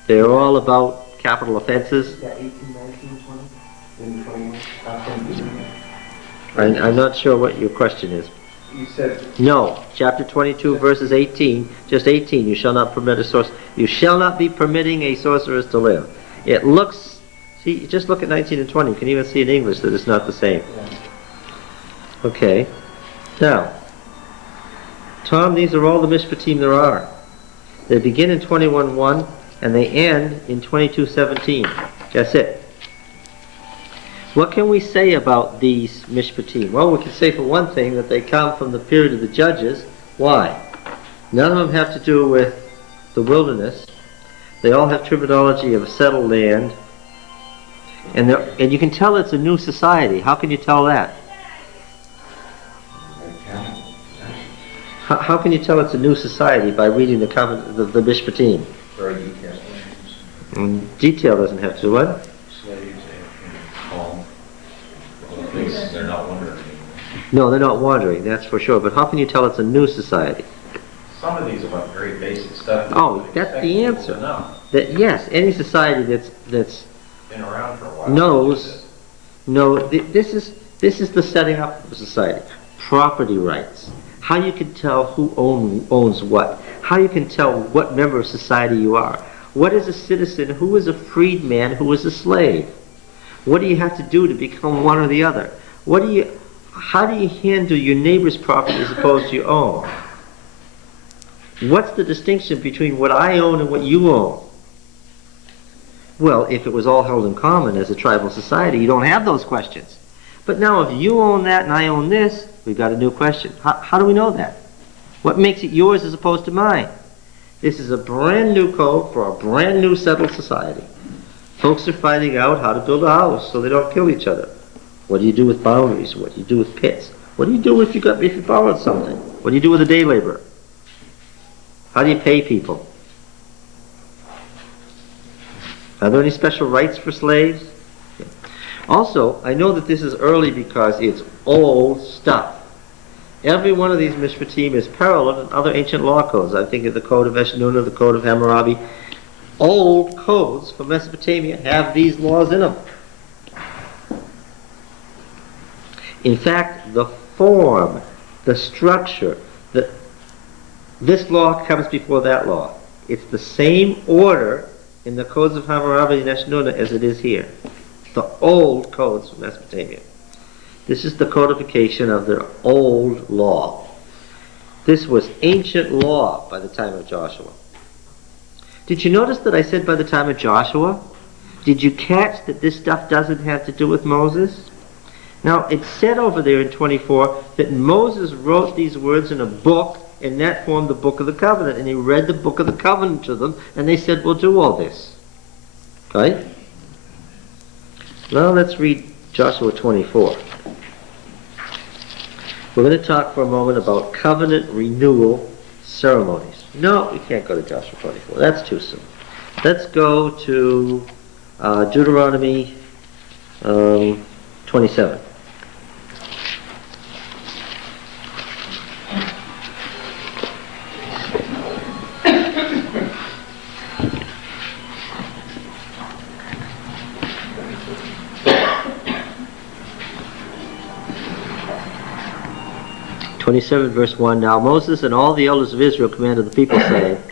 They're all about capital offenses. Yeah, 18, 19, 20, and 21. I'm not sure what your question is. You said, No, chapter 22, verses 18, just 18. You shall not permit a sorcerer. You shall not be permitting a sorceress to live. It looks. See, just look at 19 and 20. You can even see in English that it's not the same. Okay. Now, Tom, these are all the mishpatim there are. They begin in 21:1 and they end in 22:17. That's it. What can we say about these mishpatim? Well, we can say for one thing that they come from the period of the judges. Why? None of them have to do with the wilderness. They all have terminology of a settled land. And you can tell it's a new society. How can you tell that? How can you tell it's a new society by reading the mishpatim? Very detailed. Detail doesn't have to, what? Slaves and calm. Well, at least they're not wandering anymore. No, they're not wandering, that's for sure. But how can you tell it's a new society? Some of these are about very basic stuff. Oh, that's the answer. That yes, any society that's Been around for a while. knows. No, this is the setting up of a society. Property rights. How you can tell who owns what. How you can tell what member of society you are. What is a citizen? Who is a freedman? Who is a slave? What do you have to do to become one or the other? How do you handle your neighbor's property as opposed to your own? What's the distinction between what I own and what you own? Well, if it was all held in common as a tribal society, you don't have those questions. But now if you own that and I own this, we've got a new question. How do we know that? What makes it yours as opposed to mine? This is a brand new code for a brand new settled society. Folks are finding out how to build a house so they don't kill each other. What do you do with boundaries? What do you do with pits? What do you do if you borrowed something? What do you do with a day laborer? How do you pay people? Are there any special rights for slaves? Yeah. Also, I know that this is early because it's old stuff. Every one of these Mishpatim is parallel in other ancient law codes. I think of the Code of Eshnunna, the Code of Hammurabi. Old codes from Mesopotamia have these laws in them. In fact, the form, the structure, this law comes before that law. It's the same order in the codes of Hammurabi and Eshnunna as it is here. The old codes from Mesopotamia. This is the codification of their old law. This was ancient law by the time of Joshua. Did you notice that I said by the time of Joshua? Did you catch that this stuff doesn't have to do with Moses? Now, it said over there in 24 that Moses wrote these words in a book, and that formed the Book of the Covenant. And he read the Book of the Covenant to them, and they said, we'll do all this. Right? Now let's read Joshua 24. We're going to talk for a moment about covenant renewal ceremonies. No, we can't go to Joshua 24. That's too soon. Let's go to Deuteronomy 27. Verse 1, Now Moses and all the elders of Israel commanded the people, saying,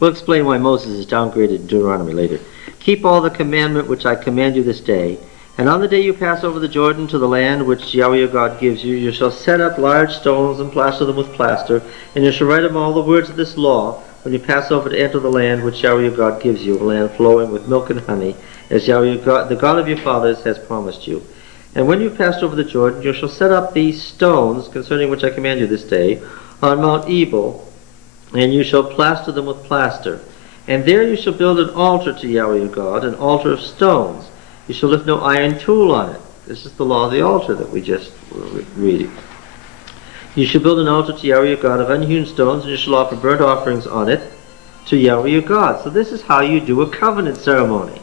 we'll explain why Moses is downgraded in Deuteronomy later. Keep all the commandment which I command you this day, and on the day you pass over the Jordan to the land which Yahweh your God gives you, you shall set up large stones and plaster them with plaster, and you shall write them all the words of this law when you pass over to enter the land which Yahweh your God gives you, a land flowing with milk and honey, as Yahweh your God, the God of your fathers, has promised you. And when you have passed over the Jordan, you shall set up these stones, concerning which I command you this day, on Mount Ebal, and you shall plaster them with plaster. And there you shall build an altar to Yahweh your God, an altar of stones. You shall lift no iron tool on it. This is the law of the altar that we just were reading. You shall build an altar to Yahweh your God of unhewn stones, and you shall offer burnt offerings on it to Yahweh your God. So this is how you do a covenant ceremony.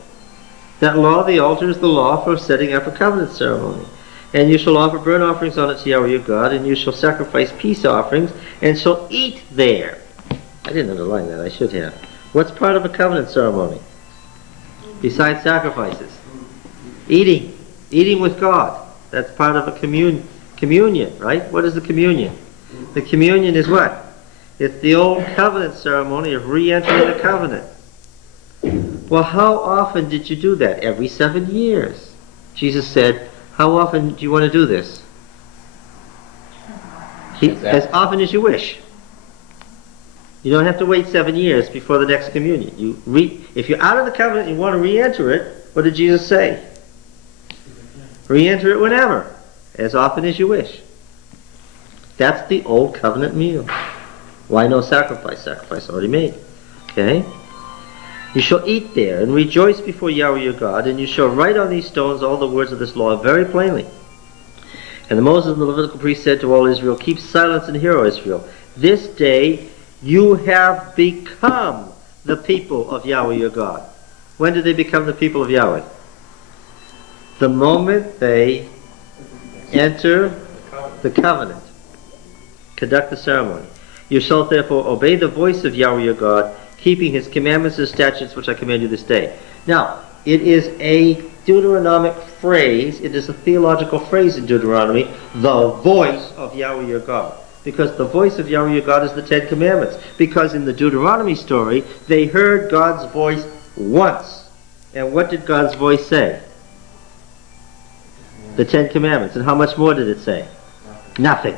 That law of the altar is the law for setting up a covenant ceremony. And you shall offer burnt offerings on it to Yahweh your God, and you shall sacrifice peace offerings, and shall eat there. I didn't underline that, I should have. What's part of a covenant ceremony? Besides sacrifices? Eating. Eating with God. That's part of a communion, right? What is the communion? The communion is what? It's the old covenant ceremony of re-entering the covenant. Well, how often did you do that? Every 7 years. Jesus said, how often do you want to do this? As often as you wish. You don't have to wait 7 years before the next communion. If you're out of the covenant and you want to re-enter it, what did Jesus say? Re-enter it whenever, as often as you wish. That's the old covenant meal. Why no sacrifice? Sacrifice already made. Okay? You shall eat there, and rejoice before Yahweh your God, and you shall write on these stones all the words of this law very plainly. And the Moses and the Levitical priest said to all Israel, keep silence and hear, O Israel. This day you have become the people of Yahweh your God. When did they become the people of Yahweh? The moment they enter the covenant, conduct the ceremony. You shall therefore obey the voice of Yahweh your God, keeping his commandments and statutes which I command you this day. Now, it is a Deuteronomic phrase, it is a theological phrase in Deuteronomy, the voice of Yahweh your God. Because the voice of Yahweh your God is the Ten Commandments. Because in the Deuteronomy story, they heard God's voice once. And what did God's voice say? The Ten Commandments. And how much more did it say? Nothing.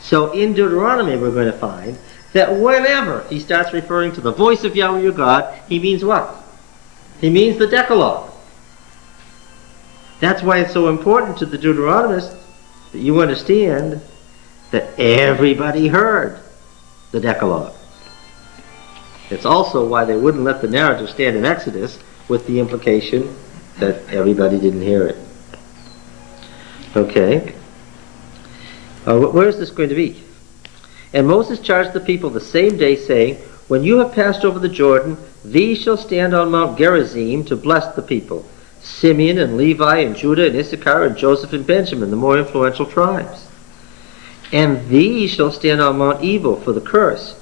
So in Deuteronomy we're going to find that whenever he starts referring to the voice of Yahweh your God, he means what? He means the Decalogue. That's why it's so important to the Deuteronomists that you understand that everybody heard the Decalogue. It's also why they wouldn't let the narrative stand in Exodus with the implication that everybody didn't hear it. Okay. Where is this going to be? And Moses charged the people the same day, saying, when you have passed over the Jordan, these shall stand on Mount Gerizim to bless the people. Simeon and Levi and Judah and Issachar and Joseph and Benjamin, the more influential tribes. And these shall stand on Mount Ebal for the curse.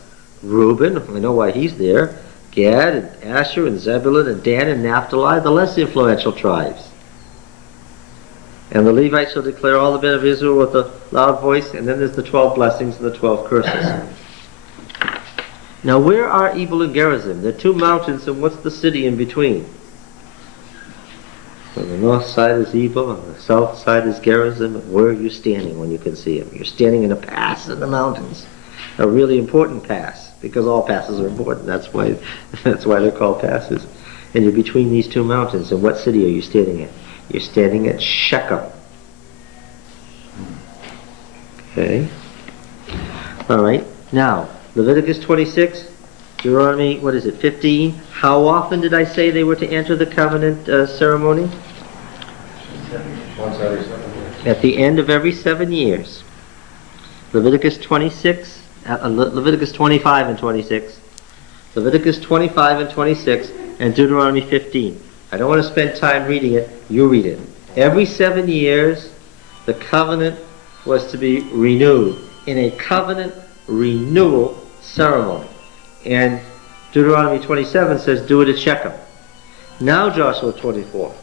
Reuben, we know why he's there. Gad and Asher and Zebulun and Dan and Naphtali, the less influential tribes. And the Levites shall declare all the men of Israel with a loud voice, and then there's the 12 blessings and the 12 curses. Now where are Ebal and Gerizim? They're two mountains, and what's the city in between? On the north side is Ebal, on the south side is Gerizim. Where are you standing when you can see them? You're standing in a pass in the mountains. A really important pass, because all passes are important. That's why they're called passes. And you're between these two mountains. And what city are you standing at? You're standing at Shechem. Okay. All right. Now, Leviticus 26, Deuteronomy, 15? How often did I say they were to enter the covenant ceremony? Once every 7 years. At the end of every 7 years. Leviticus 26, Leviticus 25 and 26, Leviticus 25 and 26, and Deuteronomy 15. I don't want to spend time reading it. You read it. Every 7 years, the covenant was to be renewed in a covenant renewal ceremony. And Deuteronomy 27 says, do it at Shechem. Now Joshua 24.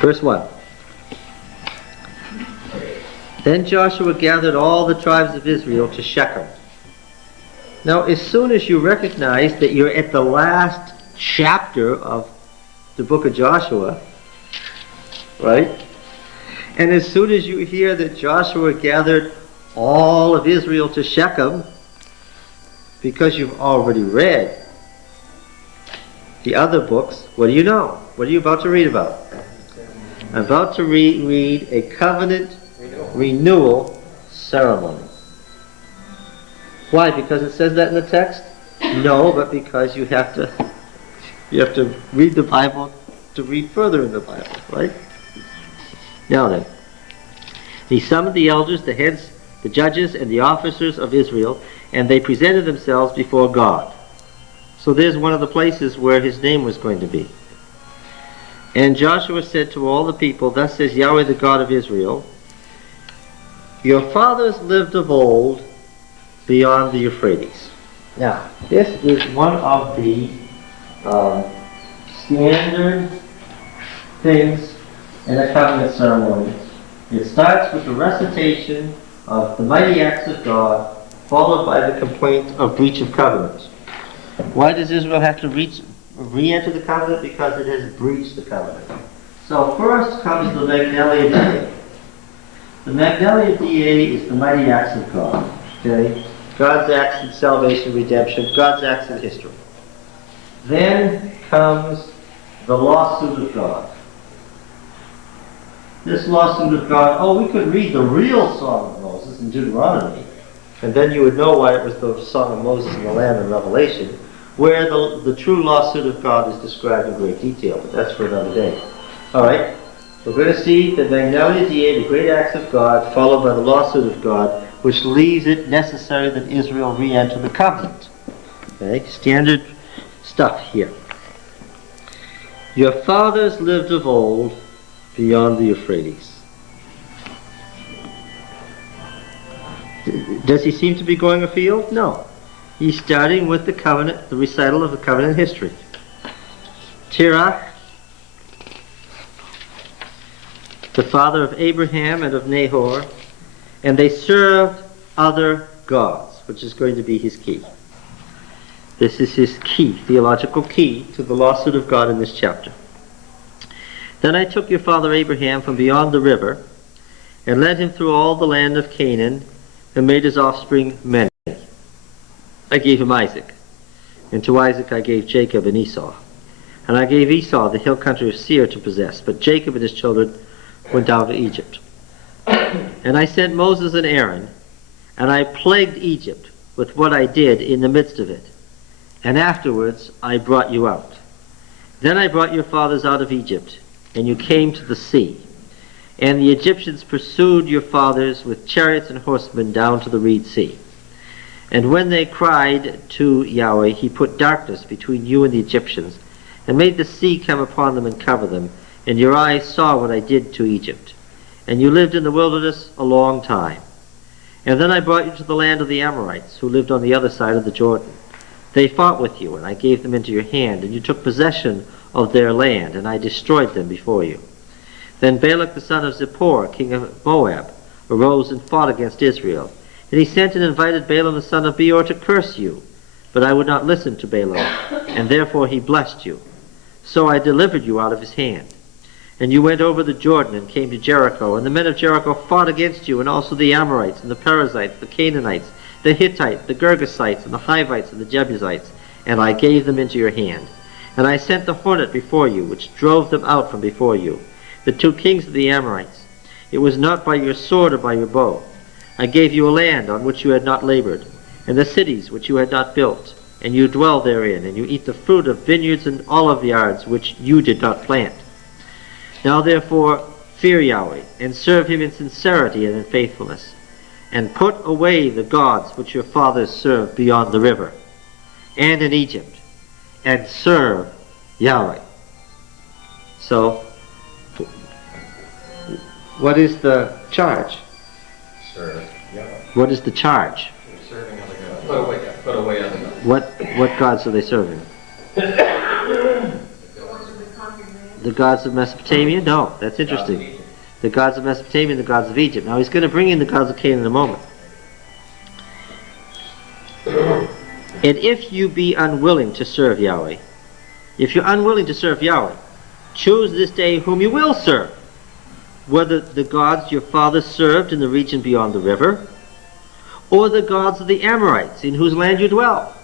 Verse 1. Then Joshua gathered all the tribes of Israel to Shechem. Now, as soon as you recognize that you're at the last chapter of the book of Joshua, right? And as soon as you hear that Joshua gathered all of Israel to Shechem, because you've already read the other books, what do you know? What are you about to read about? I'm about to read a covenant renewal ceremony. Why? Because it says that in the text? No, but because you have to read the Bible to read further in the Bible, right? Now then, he summoned the elders, the heads, the judges, and the officers of Israel, and they presented themselves before God. So there's one of the places where his name was going to be. And Joshua said to all the people, thus says Yahweh the God of Israel, your fathers lived of old beyond the Euphrates. Now, this is one of the standard things in a covenant ceremony. It starts with the recitation of the mighty acts of God, followed by the complaint of breach of covenant. Why does Israel have to re-enter the covenant? Because it has breached the covenant. So first comes the Magnalia Dei. The Magnalia Dei is the mighty acts of God. Okay? God's acts in salvation, redemption, God's acts in history. Then comes the lawsuit of God. This lawsuit of God, we could read the real Song of Moses in Deuteronomy, and then you would know why it was the Song of Moses and the Lamb in Revelation, where the true lawsuit of God is described in great detail, but that's for another day. All right, we're going to see the Magnalia Dei, the great acts of God, followed by the lawsuit of God, which leaves it necessary that Israel re-enter the covenant. Okay, standard stuff here. Your fathers lived of old beyond the Euphrates. Does he seem to be going afield? No. He's starting with the covenant, the recital of the covenant history. Terach, the father of Abraham and of Nahor, and they served other gods, which is going to be his key. This is his key, theological key, to the lawsuit of God in this chapter. Then I took your father Abraham from beyond the river, and led him through all the land of Canaan, and made his offspring many. I gave him Isaac, and to Isaac I gave Jacob and Esau. And I gave Esau the hill country of Seir to possess, but Jacob and his children went down to Egypt. And I sent Moses and Aaron, and I plagued Egypt with what I did in the midst of it. And afterwards I brought you out. Then I brought your fathers out of Egypt, and you came to the sea. And the Egyptians pursued your fathers with chariots and horsemen down to the Reed Sea. And when they cried to Yahweh, he put darkness between you and the Egyptians, and made the sea come upon them and cover them. And your eyes saw what I did to Egypt. And you lived in the wilderness a long time. And then I brought you to the land of the Amorites, who lived on the other side of the Jordan. They fought with you, and I gave them into your hand, and you took possession of their land, and I destroyed them before you. Then Balak the son of Zippor, king of Moab, arose and fought against Israel. And he sent and invited Balaam the son of Beor to curse you. But I would not listen to Balaam, and therefore he blessed you. So I delivered you out of his hand. And you went over the Jordan and came to Jericho, and the men of Jericho fought against you, and also the Amorites, and the Perizzites, the Canaanites, the Hittites, the Girgasites, and the Hivites, and the Jebusites, and I gave them into your hand. And I sent the hornet before you, which drove them out from before you, the 2 kings of the Amorites. It was not by your sword or by your bow. I gave you a land on which you had not labored, and the cities which you had not built, and you dwell therein, and you eat the fruit of vineyards and olive yards which you did not plant. Now therefore fear Yahweh, and serve him in sincerity and in faithfulness, and put away the gods which your fathers served beyond the river, and in Egypt, and serve Yahweh. So, what is the charge? Serve Yahweh. What is the charge? Serving other gods. Put away other gods. What gods are they serving? The gods of Mesopotamia? No, that's interesting. The gods of Mesopotamia and the gods of Egypt. Now he's going to bring in the gods of Canaan in a moment. And if you be unwilling to serve Yahweh, if you're unwilling to serve Yahweh, choose this day whom you will serve, whether the gods your fathers served in the region beyond the river, or the gods of the Amorites in whose land you dwell.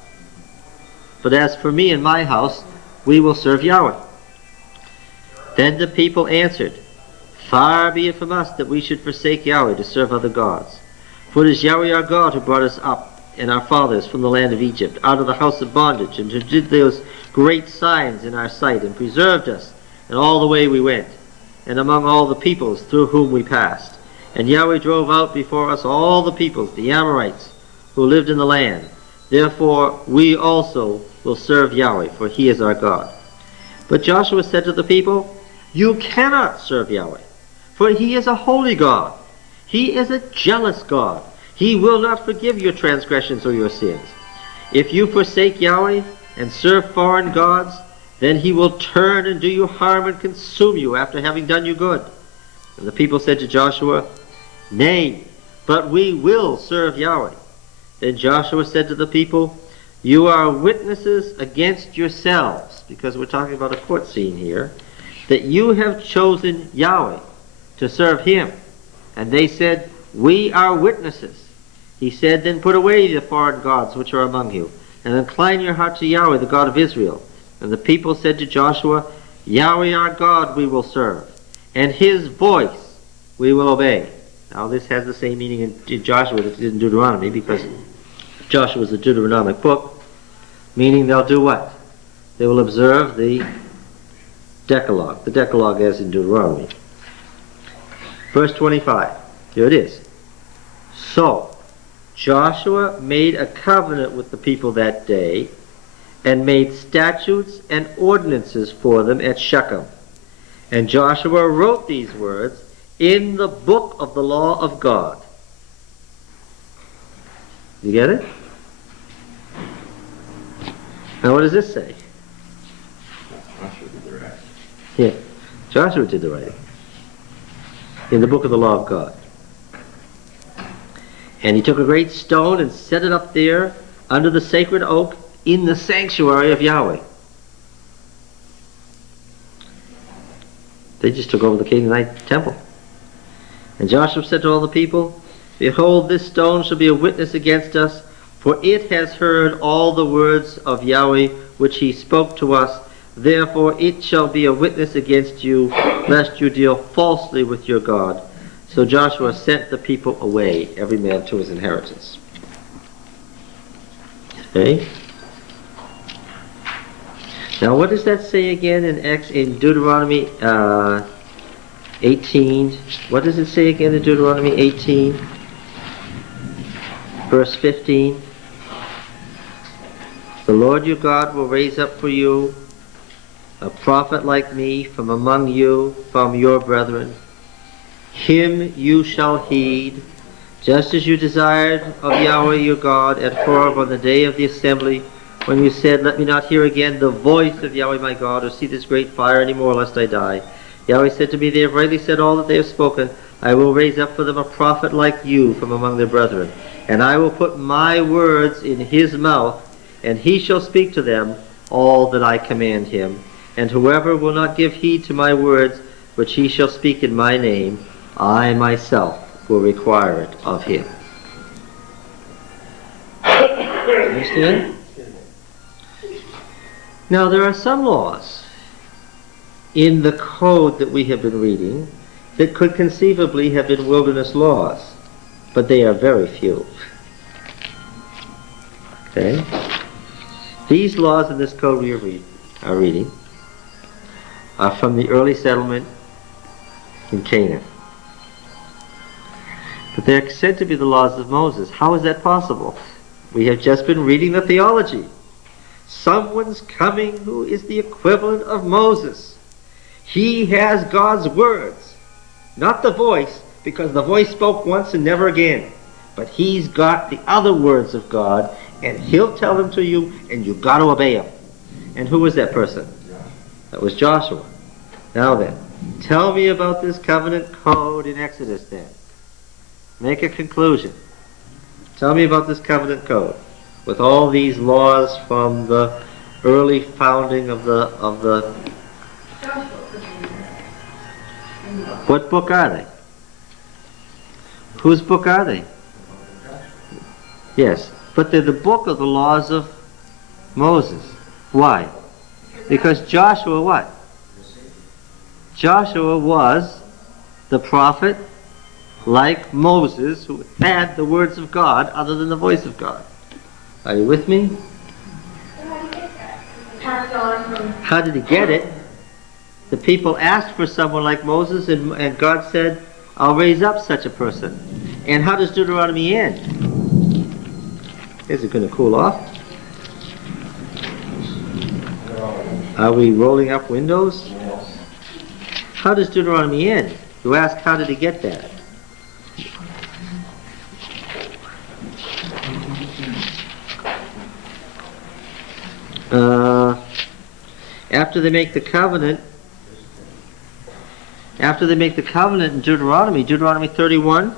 But as for me and my house, we will serve Yahweh. Then the people answered, Far be it from us that we should forsake Yahweh to serve other gods. For it is Yahweh our God who brought us up and our fathers from the land of Egypt, out of the house of bondage, and who did those great signs in our sight, and preserved us in all the way we went, and among all the peoples through whom we passed. And Yahweh drove out before us all the peoples, the Amorites, who lived in the land. Therefore we also will serve Yahweh, for he is our God. But Joshua said to the people, You cannot serve Yahweh, for he is a holy God. He is a jealous God. He will not forgive your transgressions or your sins. If you forsake Yahweh and serve foreign gods, then he will turn and do you harm and consume you after having done you good. And the people said to Joshua, Nay, but we will serve Yahweh. Then Joshua said to the people, You are witnesses against yourselves, because we're talking about a court scene here, that you have chosen Yahweh to serve him. And they said, We are witnesses. He said, Then put away the foreign gods which are among you, and incline your heart to Yahweh, the God of Israel. And the people said to Joshua, Yahweh our God we will serve, and his voice we will obey. Now this has the same meaning in Joshua that it did in Deuteronomy, because Joshua is a Deuteronomic book, meaning they'll do what? They will observe the Decalogue as in Deuteronomy. Verse 25, here it is. So Joshua made a covenant with the people that day, and made statutes and ordinances for them at Shechem. And Joshua wrote these words in the book of the law of God. You get it? Now what does this say? Joshua did the right. Yeah, Joshua did the writing. In the book of the law of God. And he took a great stone and set it up there under the sacred oak in the sanctuary of Yahweh. They just took over the Canaanite temple. And Joshua said to all the people, Behold, this stone shall be a witness against us, for it has heard all the words of Yahweh which he spoke to us. Therefore it shall be a witness against you, lest you deal falsely with your God. So Joshua sent the people away, every man to his inheritance. Okay? Now what does that say again in Deuteronomy 18? What does it say again in Deuteronomy 18? Verse 15. The Lord your God will raise up for you a prophet like me from among you, from your brethren. Him you shall heed, just as you desired of Yahweh your God at Horeb on the day of the assembly, when you said, Let me not hear again the voice of Yahweh my God, or see this great fire any more, lest I die. Yahweh said to me, They have rightly said all that they have spoken. I will raise up for them a prophet like you from among their brethren. And I will put my words in his mouth, and he shall speak to them all that I command him. And whoever will not give heed to my words, which he shall speak in my name, I myself will require it of him. Understand? Now there are some laws in the code that we have been reading that could conceivably have been wilderness laws, but they are very few. Okay? These laws in this code we are reading are from the early settlement in Canaan. But they're said to be the laws of Moses. How is that possible? We have just been reading the theology. Someone's coming who is the equivalent of Moses. He has God's words, not the voice, because the voice spoke once and never again. But he's got the other words of God, and he'll tell them to you, and you've got to obey him. And who was that person? That was Joshua. Now then, tell me about this covenant code in Exodus then. Make a conclusion. Tell me about this covenant code with all these laws from the early founding of the What book are they? Whose book are they? Yes, but they're the book of the laws of Moses. Why? Because Joshua what? Joshua was the prophet like Moses who had the words of God other than the voice of God. Are you with me? Passed on from How did he get it? The people asked for someone like Moses, and God said, I'll raise up such a person. And how does Deuteronomy end? Is it going to cool off? Are we rolling up windows? How does Deuteronomy end? You ask, how did he get that? After they make the covenant in Deuteronomy 31,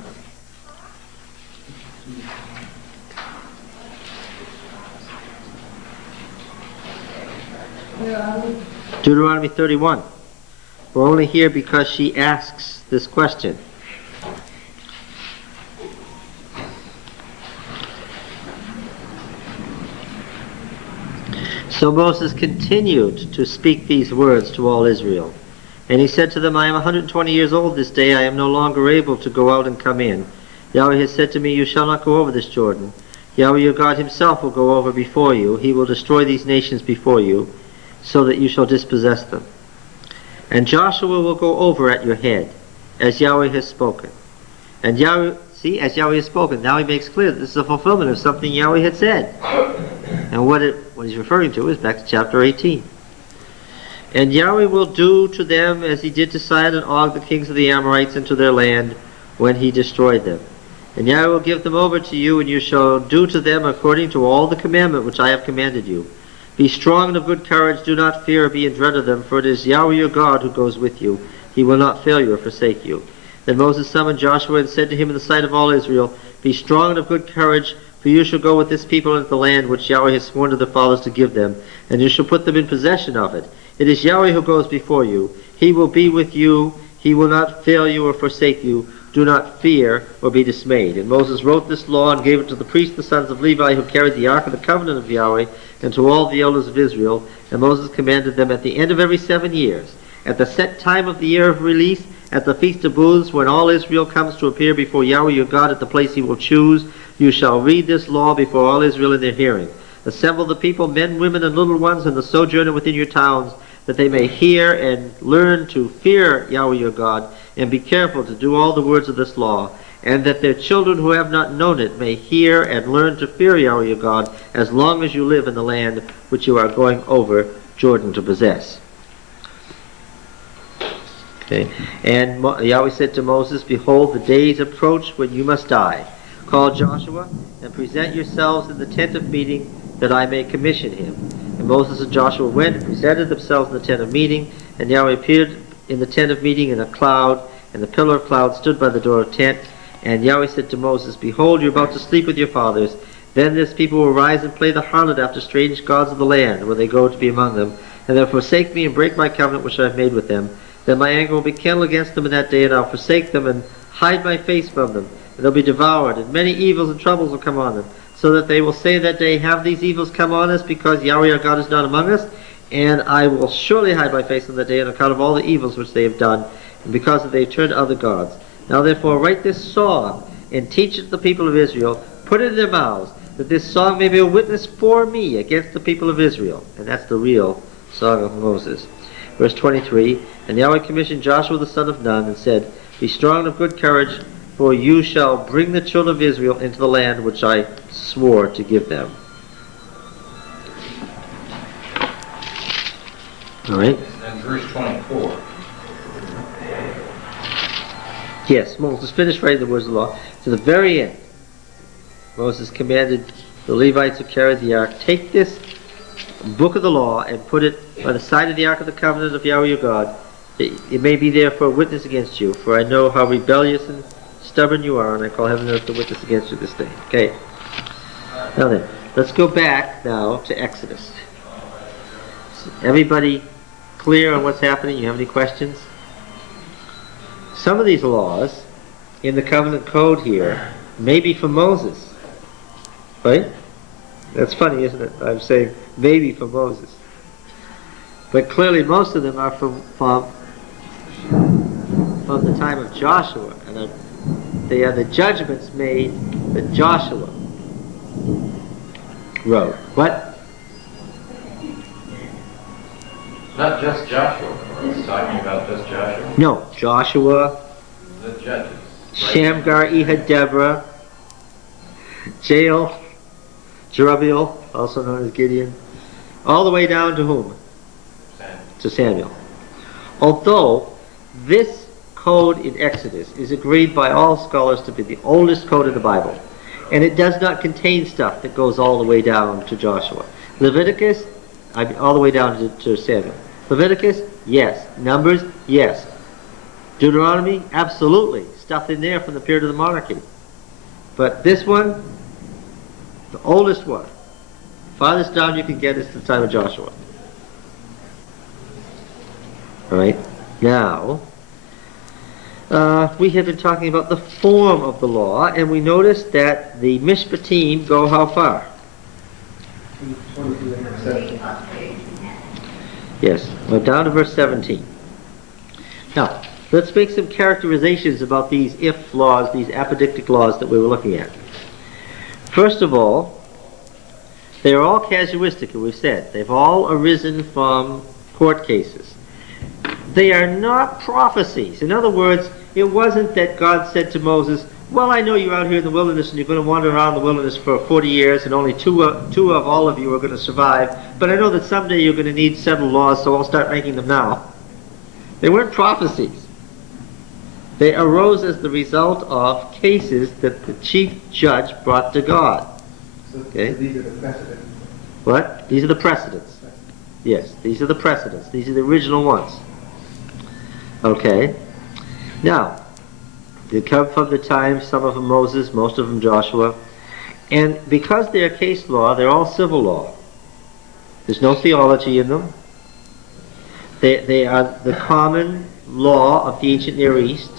Deuteronomy 31. We're only here because she asks this question. So Moses continued to speak these words to all Israel. And he said to them, I am 120 years old this day. I am no longer able to go out and come in. Yahweh has said to me, you shall not go over this Jordan. Yahweh your God himself will go over before you. He will destroy these nations before you, so that you shall dispossess them. And Joshua will go over at your head, as Yahweh has spoken. And Yahweh, see, as Yahweh has spoken, now he makes clear that this is a fulfillment of something Yahweh had said. And what he's referring to is back to chapter 18. And Yahweh will do to them as he did to Sihon and Og, the kings of the Amorites, and to their land, when he destroyed them. And Yahweh will give them over to you, and you shall do to them according to all the commandment which I have commanded you. Be strong and of good courage, do not fear or be in dread of them, for it is Yahweh your God who goes with you. He will not fail you or forsake you. Then Moses summoned Joshua and said to him in the sight of all Israel, Be strong and of good courage, for you shall go with this people into the land which Yahweh has sworn to their fathers to give them, and you shall put them in possession of it. It is Yahweh who goes before you. He will be with you. He will not fail you or forsake you. Do not fear or be dismayed. And Moses wrote this law and gave it to the priests, the sons of Levi, who carried the ark of the covenant of Yahweh, and to all the elders of Israel. And Moses commanded them at the end of every 7 years, at the set time of the year of release, at the Feast of Booths, when all Israel comes to appear before Yahweh your God at the place he will choose, you shall read this law before all Israel in their hearing. Assemble the people, men, women, and little ones, and the sojourner within your towns, that they may hear and learn to fear Yahweh your God, and be careful to do all the words of this law, and that their children who have not known it may hear and learn to fear Yahweh your God, as long as you live in the land which you are going over Jordan to possess. Okay. And Yahweh said to Moses, behold, the days approach when you must die. Call Joshua and present yourselves in the tent of meeting, that I may commission him. And Moses and Joshua went and presented themselves in the tent of meeting, and Yahweh appeared in the tent of meeting in a cloud, and the pillar of cloud stood by the door of the tent. And Yahweh said to Moses, behold, you are about to sleep with your fathers. Then this people will rise and play the harlot after strange gods of the land, where they go to be among them, and they'll forsake me and break my covenant which I have made with them. Then my anger will be kindled against them in that day, and I'll forsake them and hide my face from them. And they'll be devoured, and many evils and troubles will come on them, so that they will say that day, have these evils come on us, because Yahweh our God is not among us? And I will surely hide my face on that day on account of all the evils which they have done, and because they have turned to other gods. Now therefore write this song, and teach it the people of Israel. Put it in their mouths, that this song may be a witness for me against the people of Israel. And that's the real song of Moses. Verse 23, and Yahweh commissioned Joshua the son of Nun, and said, be strong and of good courage, for you shall bring the children of Israel into the land which I swore to give them. All right. And verse 24. Yes, Moses finished writing the words of the law. To the very end, Moses commanded the Levites who carried the ark, take this book of the law and put it by the side of the ark of the covenant of Yahweh your God. It may be there for a witness against you, for I know how rebellious and stubborn you are, and I call heaven and earth to witness against you this day. Okay. Now then, let's go back now to Exodus. Everybody clear on what's happening? You have any questions? Some of these laws in the covenant code here may be from Moses. Right? That's funny, isn't it? I'm saying maybe from Moses. But clearly most of them are from the time of Joshua. And they are the judgments made that Joshua wrote. What? Not just Joshua. It's talking about just Joshua. No, Joshua, The judges. Shamgar, Ehud, Deborah, Jael, Jerubbaal, also known as Gideon, all the way down to whom? To Samuel. Although this code in Exodus is agreed by all scholars to be the oldest code in the Bible, and it does not contain stuff that goes all the way down to Joshua. Leviticus, all the way down to Samuel. Leviticus, yes. Numbers, yes. Deuteronomy, absolutely. Stuff in there from the period of the monarchy. But this one, the oldest one, farthest down you can get is to the time of Joshua. All right. Now, we have been talking about the form of the law, and we noticed that the Mishpatim go how far? Yes, we're down to verse 17. Now, let's make some characterizations about these if laws, these apodictic laws that we were looking at. First of all, they are all casuistic, as we've said. They've all arisen from court cases. They are not prophecies. In other words, it wasn't that God said to Moses, well, I know you're out here in the wilderness and you're going to wander around the wilderness for 40 years and only two of all of you are going to survive, but I know that someday you're going to need several laws, so I'll start making them now. They weren't prophecies. They arose as the result of cases that the chief judge brought to God. Okay? So these are the precedents. What? These are the precedents. Yes, these are the precedents. These are the original ones. Okay. Now, they come from the time, some of them Moses, most of them Joshua. And because they're case law, they're all civil law. There's no theology in them. They are the common law of the ancient Near East.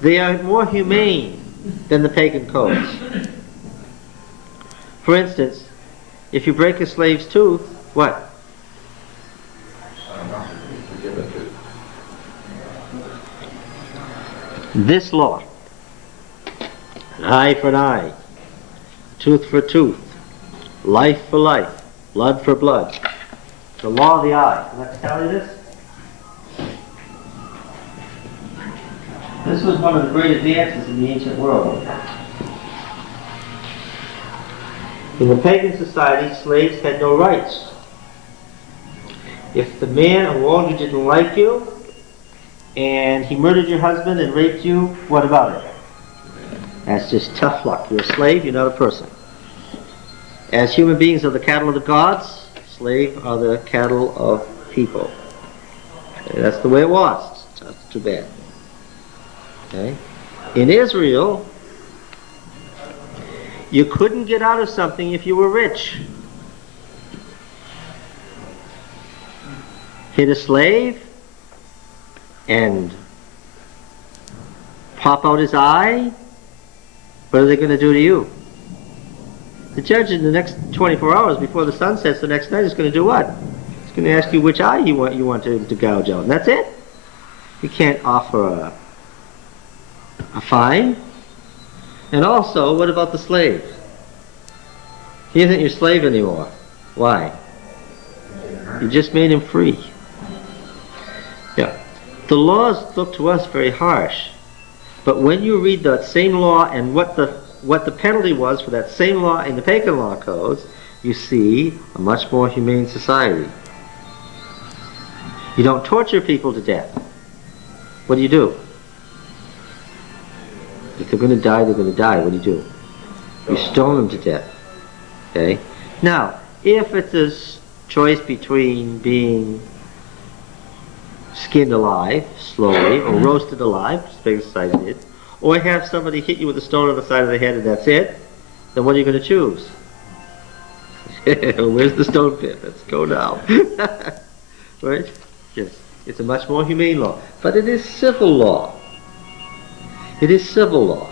They are more humane than the pagan codes. For instance, if you break a slave's tooth, what? I don't know. Give it to. This law, an eye for an eye, tooth for tooth, life for life, blood for blood. The law of the eye. Can I tell you this? This was one of the great advances in the ancient world. In the pagan society, slaves had no rights. If the man or woman who didn't like you, and he murdered your husband and raped you, what about it? That's just tough luck. You're a slave, you're not a person. As human beings are the cattle of the gods, slaves are the cattle of people. Okay, that's the way it was. It's too bad. Okay? In Israel, you couldn't get out of something if you were rich. Hit a slave and pop out his eye, what are they going to do to you? The judge in the next 24 hours before the sun sets the next night is going to do what? He's going to ask you which eye you want to gouge out, and that's it. You can't offer a fine. And also, what about the slave? He isn't your slave anymore. Why? You just made him free. Yeah. The laws look to us very harsh, but when you read that same law and what the penalty was for that same law in the pagan law codes, you see a much more humane society. You don't torture people to death. What do? If they're going to die, they're going to die. What do? You stone them to death. Okay? Now, if it's a choice between being skinned alive, slowly, or roasted alive, which the pagan society did, or have somebody hit you with a stone on the side of the head and that's it, then what are you going to choose? Where's the stone pit? Let's go now. Right? Yes. It's a much more humane law. But it is civil law. It is civil law.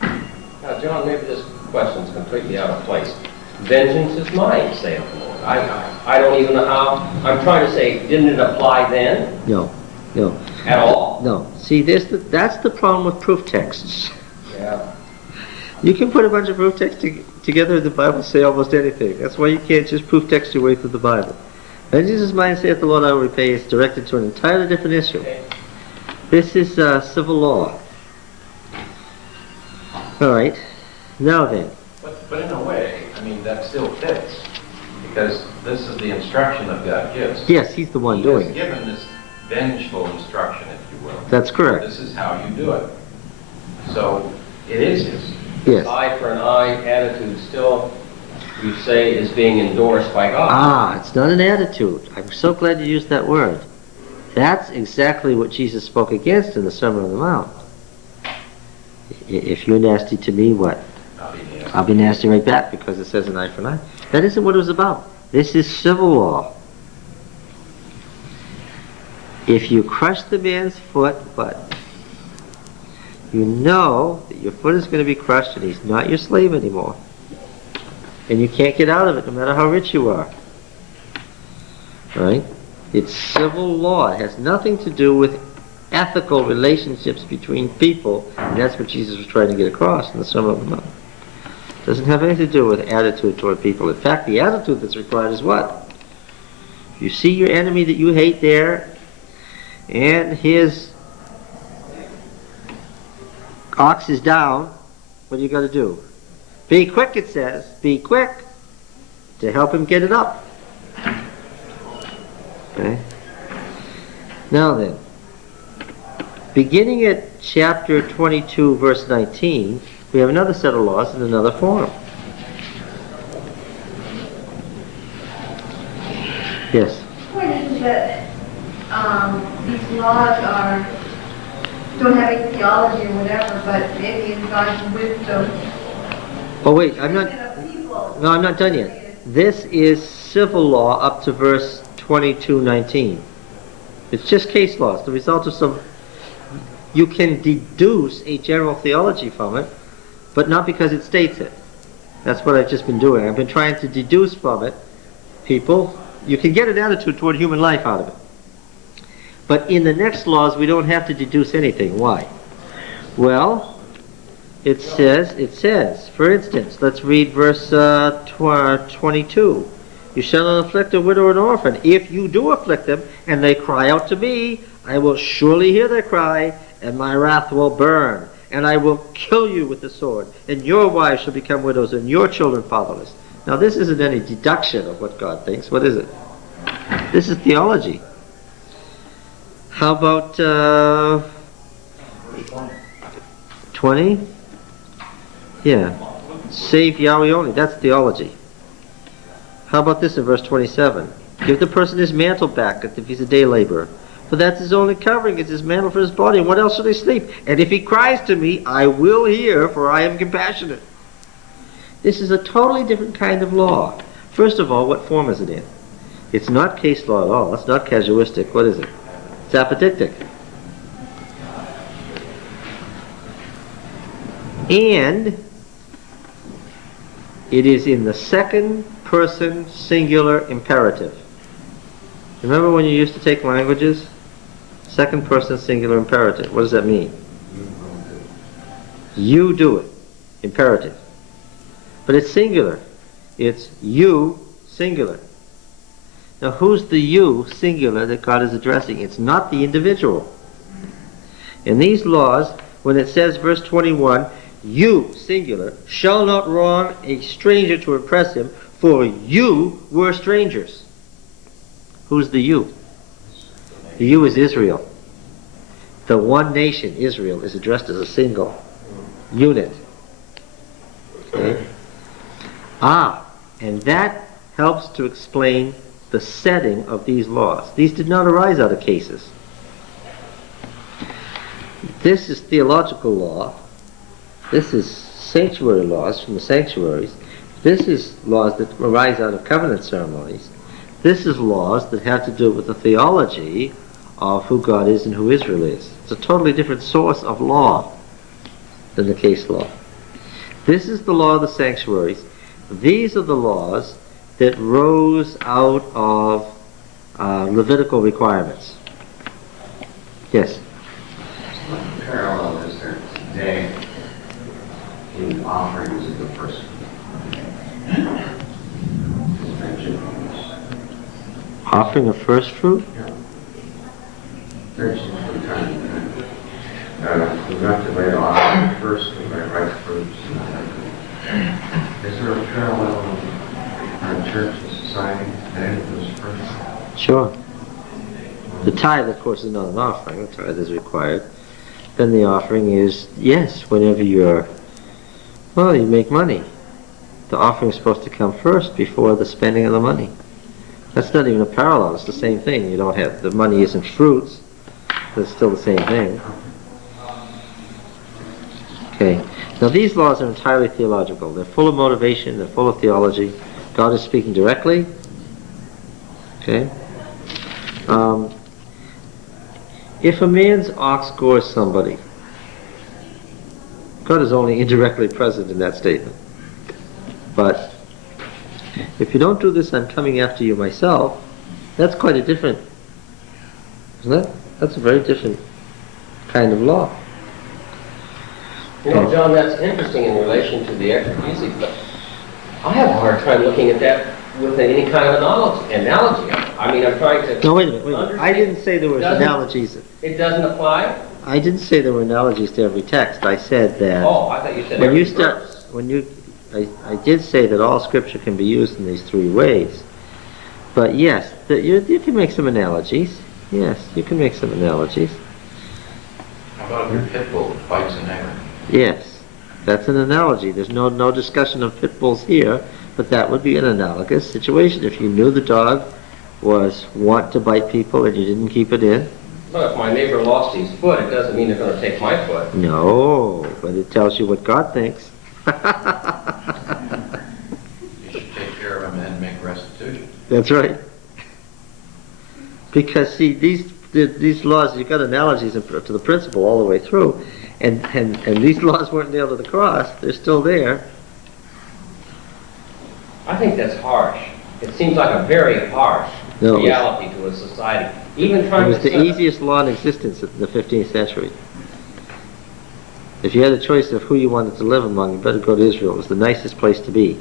Now, John, maybe this question's completely out of place. Vengeance is mine, saith the Lord. I don't even know how. I'm trying to say, didn't it apply then? No. At all? No. See, that's the problem with proof texts. Yeah. You can put a bunch of proof texts together in the Bible and say almost anything. That's why you can't just proof text your way through the Bible. Vengeance is mine, saith the Lord, I will repay. It's directed to an entirely different issue. Okay. This is civil law. All right. Now then. But in a way, I mean, that still fits, because this is the instruction that God gives. Yes, he's the one doing He it. has given this vengeful instruction, if you will. That's correct. This is how you do it. So, it is his. Yes. Eye for an eye attitude still, you say, is being endorsed by God. Ah, it's not an attitude. I'm so glad you used that word. That's exactly what Jesus spoke against in the Sermon on the Mount. If you're nasty to me, what? I'll be nasty right back, because it says an eye for an eye. That isn't what it was about. This is civil law. If you crush the man's foot, what? You know that your foot is going to be crushed and he's not your slave anymore. And you can't get out of it no matter how rich you are. Right? It's civil law. It has nothing to do with ethical relationships between people, and that's what Jesus was trying to get across in the Sermon on the Mount. It doesn't have anything to do with attitude toward people. In fact, the attitude that's required is what? You see your enemy that you hate there, and his ox is down, what do you got to do? Be quick, it says. Be quick to help him get it up. Okay? Now then, beginning at chapter 22, verse 19, we have another set of laws in another form. Yes? The point is that these laws don't have any theology or whatever, but maybe in God's wisdom. Oh wait, I'm not done yet. This is civil law up to verse 22:19. It's just case law. It's the result of some... You can deduce a general theology from it, but not because it states it. That's what I've just been doing. I've been trying to deduce from it, people. You can get an attitude toward human life out of it. But in the next laws, we don't have to deduce anything. Why? Well, it says, for instance, let's read verse 22. You shall not afflict a widow or an orphan. If you do afflict them, and they cry out to me, I will surely hear their cry, and my wrath will burn. And I will kill you with the sword, and your wives shall become widows, and your children fatherless. Now this isn't any deduction of what God thinks. What is it? This is theology. How about 20? Yeah. Save Yahweh only. That's theology. How about this in verse 27? Give the person his mantle back if he's a day laborer. For that's his only covering, it's his mantle for his body. And what else should he sleep? And if he cries to me, I will hear, for I am compassionate. This is a totally different kind of law. First of all, what form is it in? It's not case law at all. It's not casuistic. What is it? It's apodictic. And it is in the second person singular imperative. Remember when you used to take languages? Second person singular imperative. What does that mean? You do it. Imperative. But it's singular. It's you singular. Now who's the you singular that God is addressing? It's not the individual. In these laws, when it says verse 21, you singular shall not wrong a stranger to oppress him, for you were strangers. Who's the you? The you is Israel. The one nation, Israel, is addressed as a single unit. Okay? And that helps to explain the setting of these laws. These did not arise out of cases. This is theological law. This is sanctuary laws from the sanctuaries. This is laws that arise out of covenant ceremonies. This is laws that have to do with the theology of who God is and who Israel is. It's a totally different source of law than the case law. This is the law of the sanctuaries. These are the laws that rose out of Levitical requirements. Yes? What parallel is there today in offerings of the first Offering of first fruit? There's some kind of we got to lay off first and lay right fruits. Is there a parallel in our church and society today with those first? Sure. The tithe, of course, is not an offering. The tithe is required. Then the offering is, yes, whenever you make money. The offering is supposed to come first before the spending of the money. That's not even a parallel. It's the same thing. You don't have, the money isn't fruits. But it's still the same thing. Okay. Now these laws are entirely theological. They're full of motivation. They're full of theology. God is speaking directly. Okay. If a man's ox gores somebody, God is only indirectly present in that statement. But if you don't do this, I'm coming after you myself, that's quite a different, isn't it? That's a very different kind of law. You know, John, that's interesting in relation to the exegesis, but I have a hard time looking at that with any kind of analogy. I mean, I'm trying to... No, wait a minute. I didn't say there were analogies. It doesn't apply? I didn't say there were analogies to every text. I said that... Oh, I thought you said when every you start, verse. I did say that all Scripture can be used in these three ways. But yes, you can make some analogies. Yes, you can make some analogies. How about your pit bull that bites a neighbor? Yes, that's an analogy. There's no discussion of pit bulls here, but that would be an analogous situation. If you knew the dog was want to bite people and you didn't keep it in. Well, if my neighbor lost his foot, it doesn't mean they're going to take my foot. No, but it tells you what God thinks. You should take care of him and make restitution. That's right. Because see, these laws, you've got analogies to the principle all the way through, and these laws weren't nailed to the cross. They're still there. I think that's harsh. It seems like a very harsh No, it was- reality to a society. Even It trying was to the set up- easiest law in existence in the 15th century. If you had a choice of who you wanted to live among, you better go to Israel. It was the nicest place to be.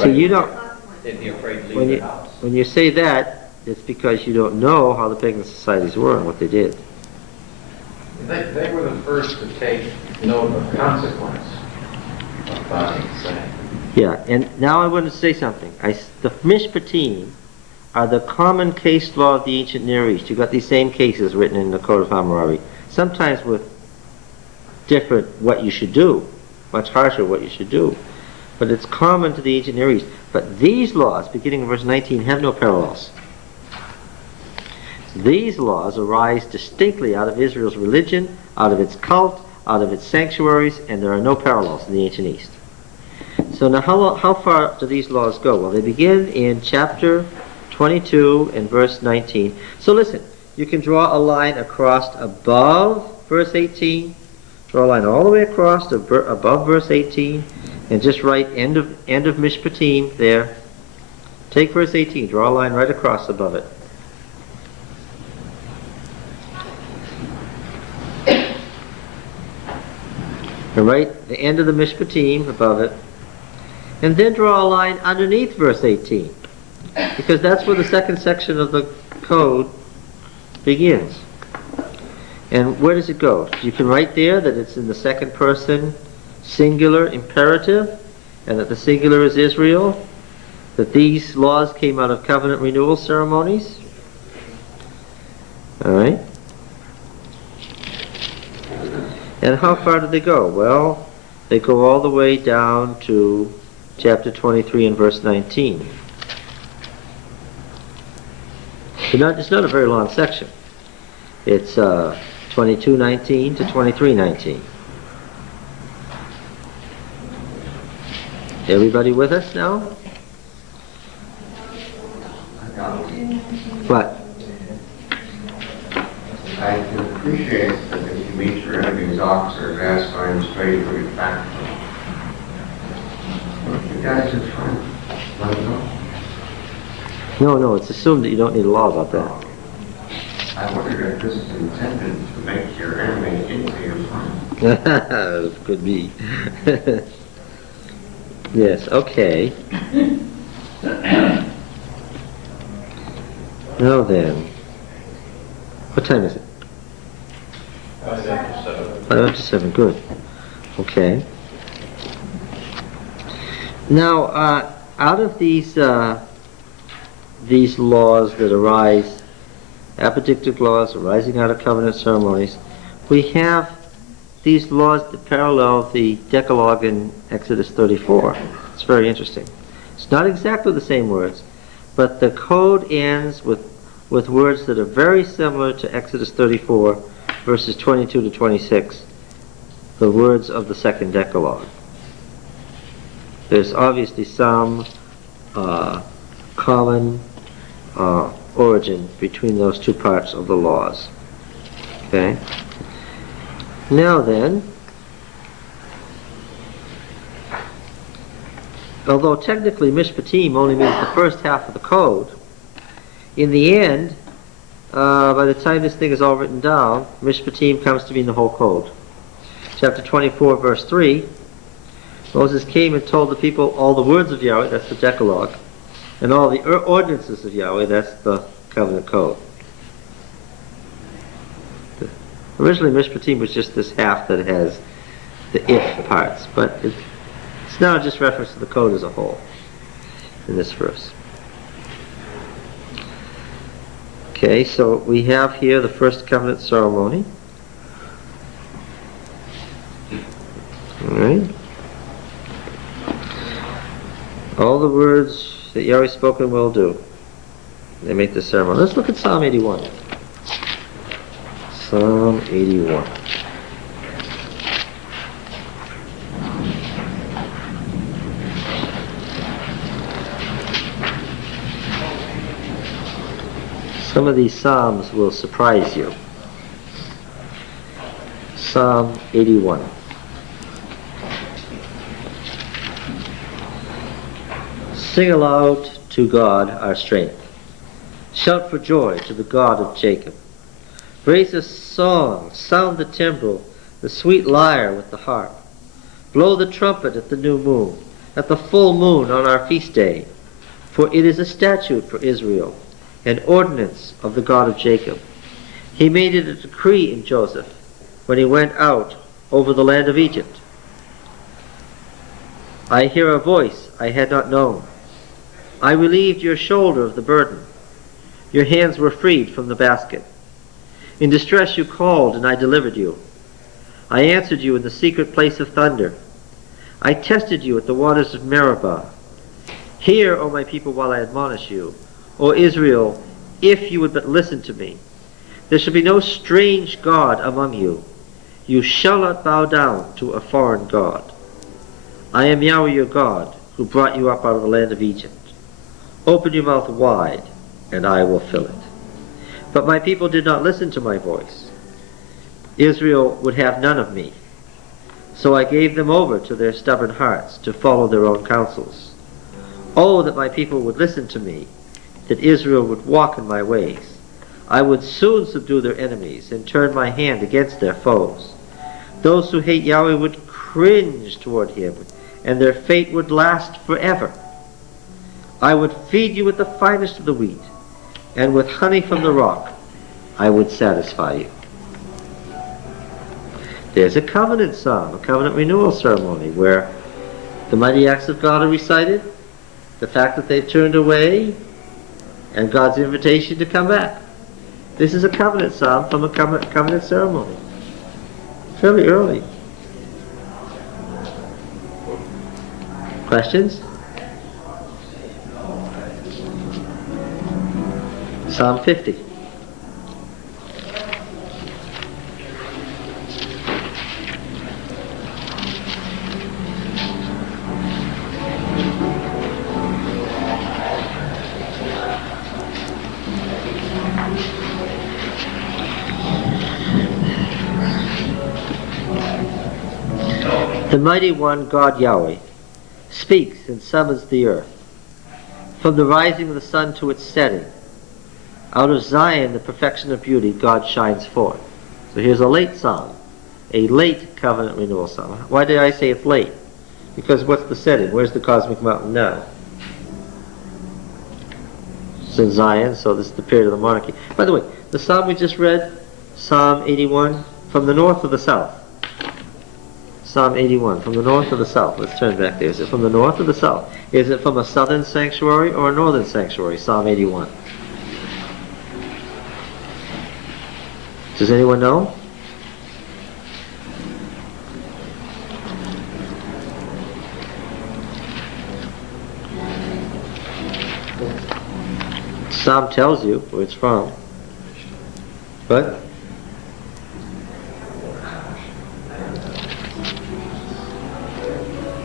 So you don't, They'd be afraid to leave when their you, house. when you say that, it's because you don't know how the pagan societies were and what they did. They were the first to take note of consequence of thought and saying. Yeah, and now I want to say something. The Mishpatim are the common case law of the ancient Near East. You've got these same cases written in the Code of Hammurabi, sometimes with different what you should do, much harsher what you should do. But it's common to the ancient Near East. But these laws, beginning in verse 19, have no parallels. These laws arise distinctly out of Israel's religion, out of its cult, out of its sanctuaries, and there are no parallels in the ancient East. So now how far do these laws go? Well, they begin in chapter 22 and verse 19. So listen, you can draw a line across above verse 18, draw a line all the way across to above verse 18, and just write end of Mishpatim there. Take verse 18, draw a line right across above it. And write the end of the Mishpatim above it. And then draw a line underneath verse 18. Because that's where the second section of the code begins. And where does it go? You can write there that it's in the second person singular imperative, and that the singular is Israel, that these laws came out of covenant renewal ceremonies. Alright? And how far do they go? Well, they go all the way down to chapter 23 and verse 19. It's not a very long section. It's 22:19 to 23:19. Everybody with us now? What? I can appreciate that if you meet your enemy's officer and ask for him straight, you bring it back to him. You guys are fine. Let him know. No, it's assumed that you don't need a law about that. I wondered if this is intended to make your enemy into your friend. Could be. Yes, okay. Now then, what time is it? 5:07, good. Okay. Now, out of these laws that arise, apodictic laws arising out of covenant ceremonies, we have these laws that parallel the Decalogue in Exodus 34. It's very interesting. It's not exactly the same words, but the code ends with words that are very similar to Exodus 34, verses 22 to 26, the words of the second Decalogue. There's obviously some common origin between those two parts of the laws. Okay? Now then, although technically Mishpatim only means the first half of the code, in the end, by the time this thing is all written down, Mishpatim comes to mean the whole code. Chapter 24, verse 3, Moses came and told the people all the words of Yahweh, that's the Decalogue, and all the ordinances of Yahweh, that's the covenant code. Originally, Mishpatim was just this half that has the if parts, but it's now just reference to the code as a whole in this verse. Okay, so we have here the first covenant ceremony. All right. All the words that Yahweh spoken will do. They make the ceremony. Let's look at Psalm 81. Psalm 81. Some of these psalms will surprise you. Psalm 81. Sing aloud to God our strength. Shout for joy to the God of Jacob. Raise a song, sound the timbrel, the sweet lyre with the harp. Blow the trumpet at the new moon, at the full moon on our feast day. For it is a statute for Israel, an ordinance of the God of Jacob. He made it a decree in Joseph when he went out over the land of Egypt. I hear a voice I had not known. I relieved your shoulder of the burden. Your hands were freed from the basket. In distress you called, and I delivered you. I answered you in the secret place of thunder. I tested you at the waters of Meribah. Hear, O my people, while I admonish you. O Israel, if you would but listen to me. There shall be no strange god among you. You shall not bow down to a foreign god. I am Yahweh your God, who brought you up out of the land of Egypt. Open your mouth wide, and I will fill it. But my people did not listen to my voice. Israel would have none of me. So I gave them over to their stubborn hearts, to follow their own counsels. Oh, that my people would listen to me, that Israel would walk in my ways. I would soon subdue their enemies, and turn my hand against their foes. Those who hate Yahweh would cringe toward him, and their fate would last forever. I would feed you with the finest of the wheat, and with honey from the rock I would satisfy you. There's a covenant psalm, a covenant renewal ceremony, where the mighty acts of God are recited, the fact that they've turned away, and God's invitation to come back. This is a covenant psalm from a covenant ceremony. Fairly early. Questions? Psalm 50. The mighty one, God Yahweh, speaks and summons the earth. From the rising of the sun to its setting, out of Zion, the perfection of beauty, God shines forth. So here's a late psalm, a late covenant renewal psalm. Why did I say it's late? Because what's the setting? Where's the cosmic mountain now? It's in Zion, so this is the period of the monarchy. By the way, the psalm we just read, Psalm 81, from the north or the south? Psalm 81, from the north or the south? Let's turn back there. Is it from the north or the south? Is it from a southern sanctuary or a northern sanctuary, Psalm 81? Does anyone know? Psalm tells you where it's from. But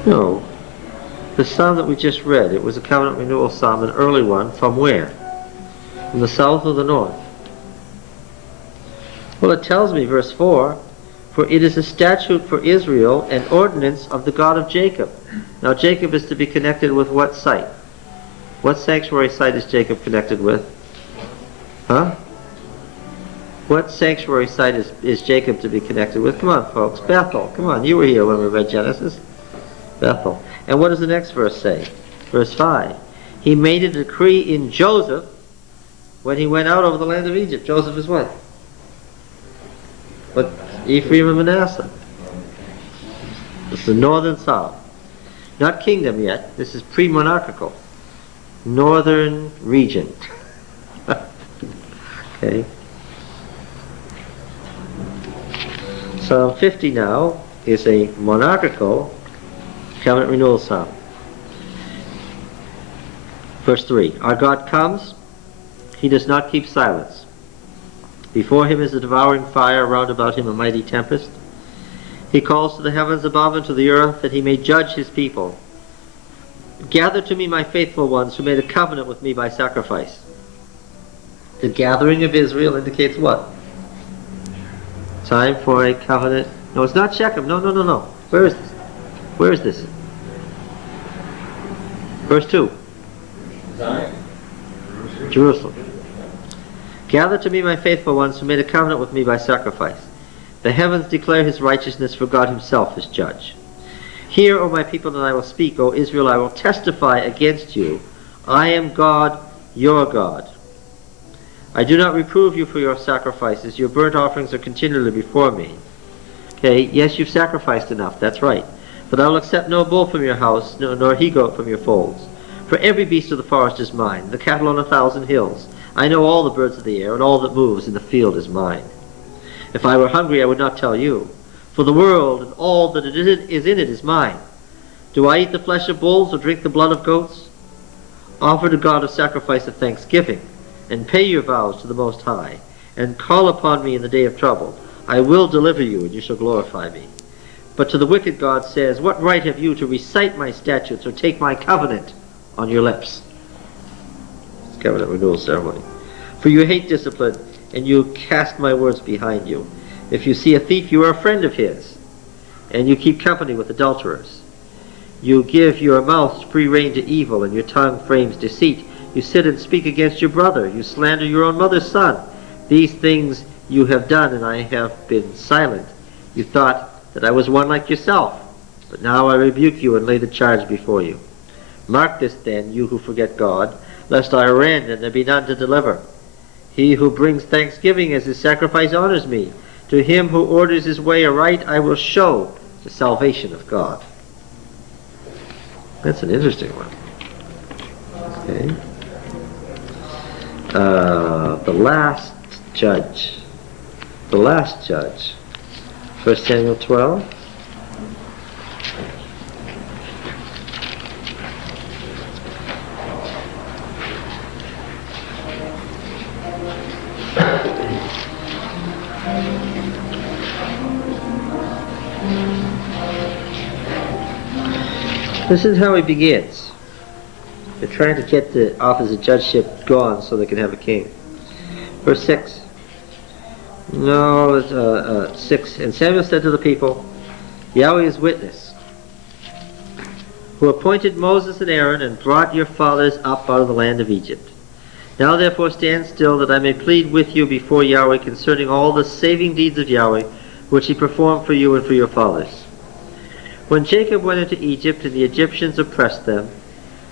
no. The psalm that we just read, it was a covenant renewal psalm, an early one. From where? From the south or the north? Well, it tells me, verse 4, for it is a statute for Israel, an ordinance of the God of Jacob. Now, Jacob is to be connected with what site? What sanctuary site is Jacob connected with? Huh? What sanctuary site is Jacob to be connected with? Come on, folks. Bethel. Come on, you were here when we read Genesis. Bethel. And what does the next verse say? Verse 5. He made a decree in Joseph when he went out over the land of Egypt. Joseph is what? But Ephraim and Manasseh. It's the northern south. Not kingdom yet. This is pre-monarchical. Northern region. Okay. Psalm 50 now is a monarchical covenant renewal psalm. Verse 3. Our God comes, he does not keep silence. Before him is a devouring fire, round about him a mighty tempest. He calls to the heavens above and to the earth that he may judge his people. Gather to me my faithful ones who made a covenant with me by sacrifice. The gathering of Israel indicates what? Time for a covenant. No, it's not Shechem. No. Where is this? Where is this? Verse 2. Zion. Jerusalem. Gather to me my faithful ones who made a covenant with me by sacrifice. The heavens declare his righteousness, for God himself is judge. Hear, O my people, and I will speak. O Israel, I will testify against you. I am God, your God. I do not reprove you for your sacrifices. Your burnt offerings are continually before me. Okay, yes, you've sacrificed enough, that's right. But I will accept no bull from your house, nor he-goat from your folds. For every beast of the forest is mine, the cattle on 1,000 hills. I know all the birds of the air, and all that moves in the field is mine. If I were hungry, I would not tell you. For the world and all that is in it is mine. Do I eat the flesh of bulls or drink the blood of goats? Offer to God a sacrifice of thanksgiving, and pay your vows to the Most High, and call upon me in the day of trouble. I will deliver you, and you shall glorify me. But to the wicked God says, what right have you to recite my statutes or take my covenant on your lips? It's covenant renewal ceremony. For you hate discipline, and you cast my words behind you. If you see a thief, you are a friend of his, and you keep company with adulterers. You give your mouth free rein to evil, and your tongue frames deceit. You sit and speak against your brother. You slander your own mother's son. These things you have done, and I have been silent. You thought that I was one like yourself, but now I rebuke you and lay the charge before you. Mark this then, you who forget God, lest I rend and there be none to deliver. He who brings thanksgiving as his sacrifice honors me. To him who orders his way aright, I will show the salvation of God. That's an interesting one. Okay. The last judge. 1 Samuel 12. This is how he begins. They're trying to get the office of judgeship gone so they can have a king. Verse 6. 6. And Samuel said to the people, Yahweh is witness, who appointed Moses and Aaron and brought your fathers up out of the land of Egypt. Now therefore stand still, that I may plead with you before Yahweh concerning all the saving deeds of Yahweh, which he performed for you and for your fathers. When Jacob went into Egypt and the Egyptians oppressed them,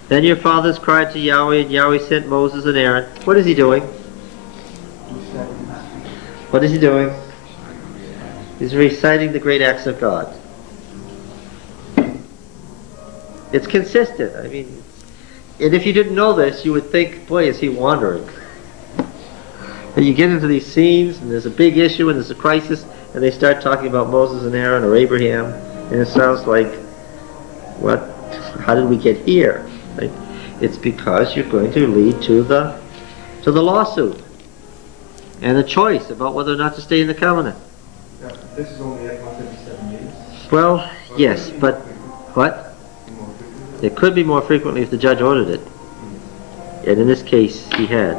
then your fathers cried to Yahweh, and Yahweh sent Moses and Aaron. What is he doing? What is he doing? He's reciting the great acts of God. It's consistent. I mean, and if you didn't know this, you would think, boy, is he wandering. And you get into these scenes, and there's a big issue, and there's a crisis, and they start talking about Moses and Aaron or Abraham, and it sounds like, what? How did we get here? Right? It's because you're going to lead to the lawsuit and the choice about whether or not to stay in the covenant. Yeah, this is only like once every 7 years. Well, yes, but what? It could be more frequently if the judge ordered it. And in this case, he had.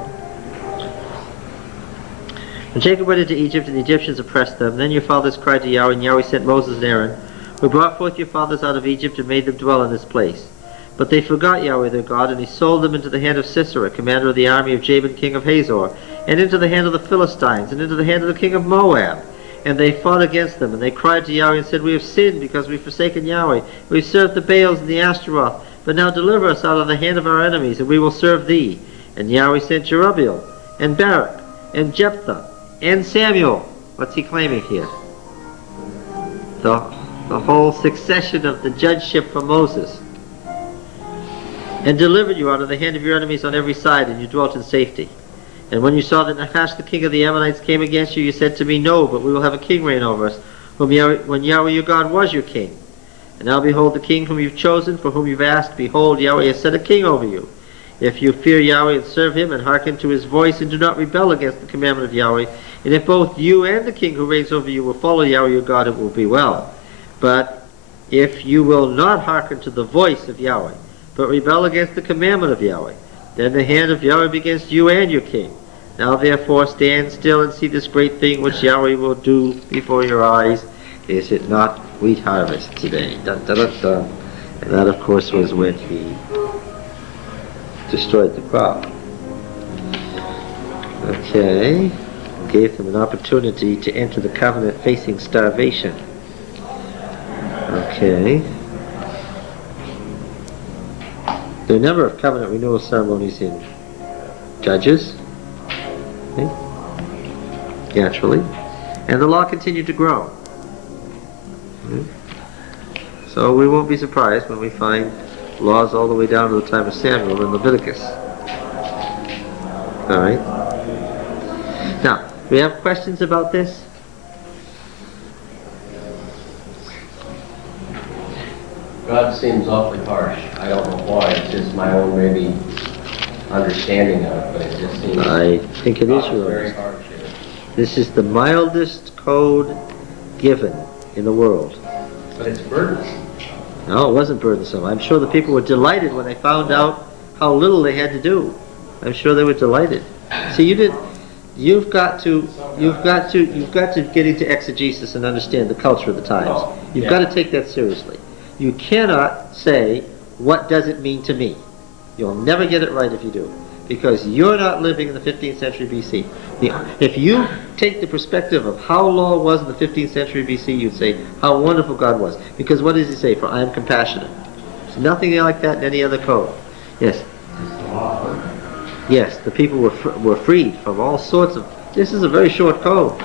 When Jacob went into Egypt and the Egyptians oppressed them, then your fathers cried to Yahweh, and Yahweh sent Moses and Aaron, who brought forth your fathers out of Egypt and made them dwell in this place. But they forgot Yahweh their God, and he sold them into the hand of Sisera, commander of the army of Jabin, king of Hazor, and into the hand of the Philistines, and into the hand of the king of Moab. And they fought against them, and they cried to Yahweh and said, We have sinned because we've forsaken Yahweh. We've served the Baals and the Ashtaroth. But now deliver us out of the hand of our enemies, and we will serve thee. And Yahweh sent Jerubbaal, and Barak, and Jephthah, and Samuel. What's he claiming here? The whole succession of the judgeship for Moses. And delivered you out of the hand of your enemies on every side, and you dwelt in safety. And when you saw that Nahash the king of the Ammonites came against you, you said to me, No, but we will have a king reign over us, when Yahweh your God was your king. And now behold, the king whom you've chosen, for whom you've asked, behold, Yahweh has set a king over you. If you fear Yahweh and serve him, and hearken to his voice, and do not rebel against the commandment of Yahweh, and if both you and the king who reigns over you will follow Yahweh your God, it will be well. But if you will not hearken to the voice of Yahweh, but rebel against the commandment of Yahweh, then the hand of Yahweh be against you and your king. Now therefore stand still and see this great thing which Yahweh will do before your eyes. Is it not wheat harvest today? Dun, dun, dun, dun. And that, of course, was when he destroyed the crop. Okay. Gave them an opportunity to enter the covenant facing starvation. Okay. There are a number of covenant renewal ceremonies in Judges. Okay. Naturally. And the law continued to grow. Okay. So we won't be surprised when we find laws all the way down to the time of Samuel in Leviticus. All right. Now, do we have questions about this? God seems awfully harsh. I don't know why. It's just my own maybe understanding of it, but it just seems. I think it is very yours. harsh here. This is the mildest code given in the world. But it's burdensome. No, it wasn't burdensome. I'm sure the people were delighted when they found out how little they had to do. I'm sure they were delighted. See, you've got to get into exegesis and understand the culture of the times. You've got to take that seriously. You cannot say, what does it mean to me? You'll never get it right if you do, because you're not living in the 15th century BC. If you take the perspective of how law was in the 15th century BC, you'd say how wonderful God was. Because what does he say? For I am compassionate. There's nothing like that in any other code. Yes. Yes, the people were freed from all sorts of... This is a very short code.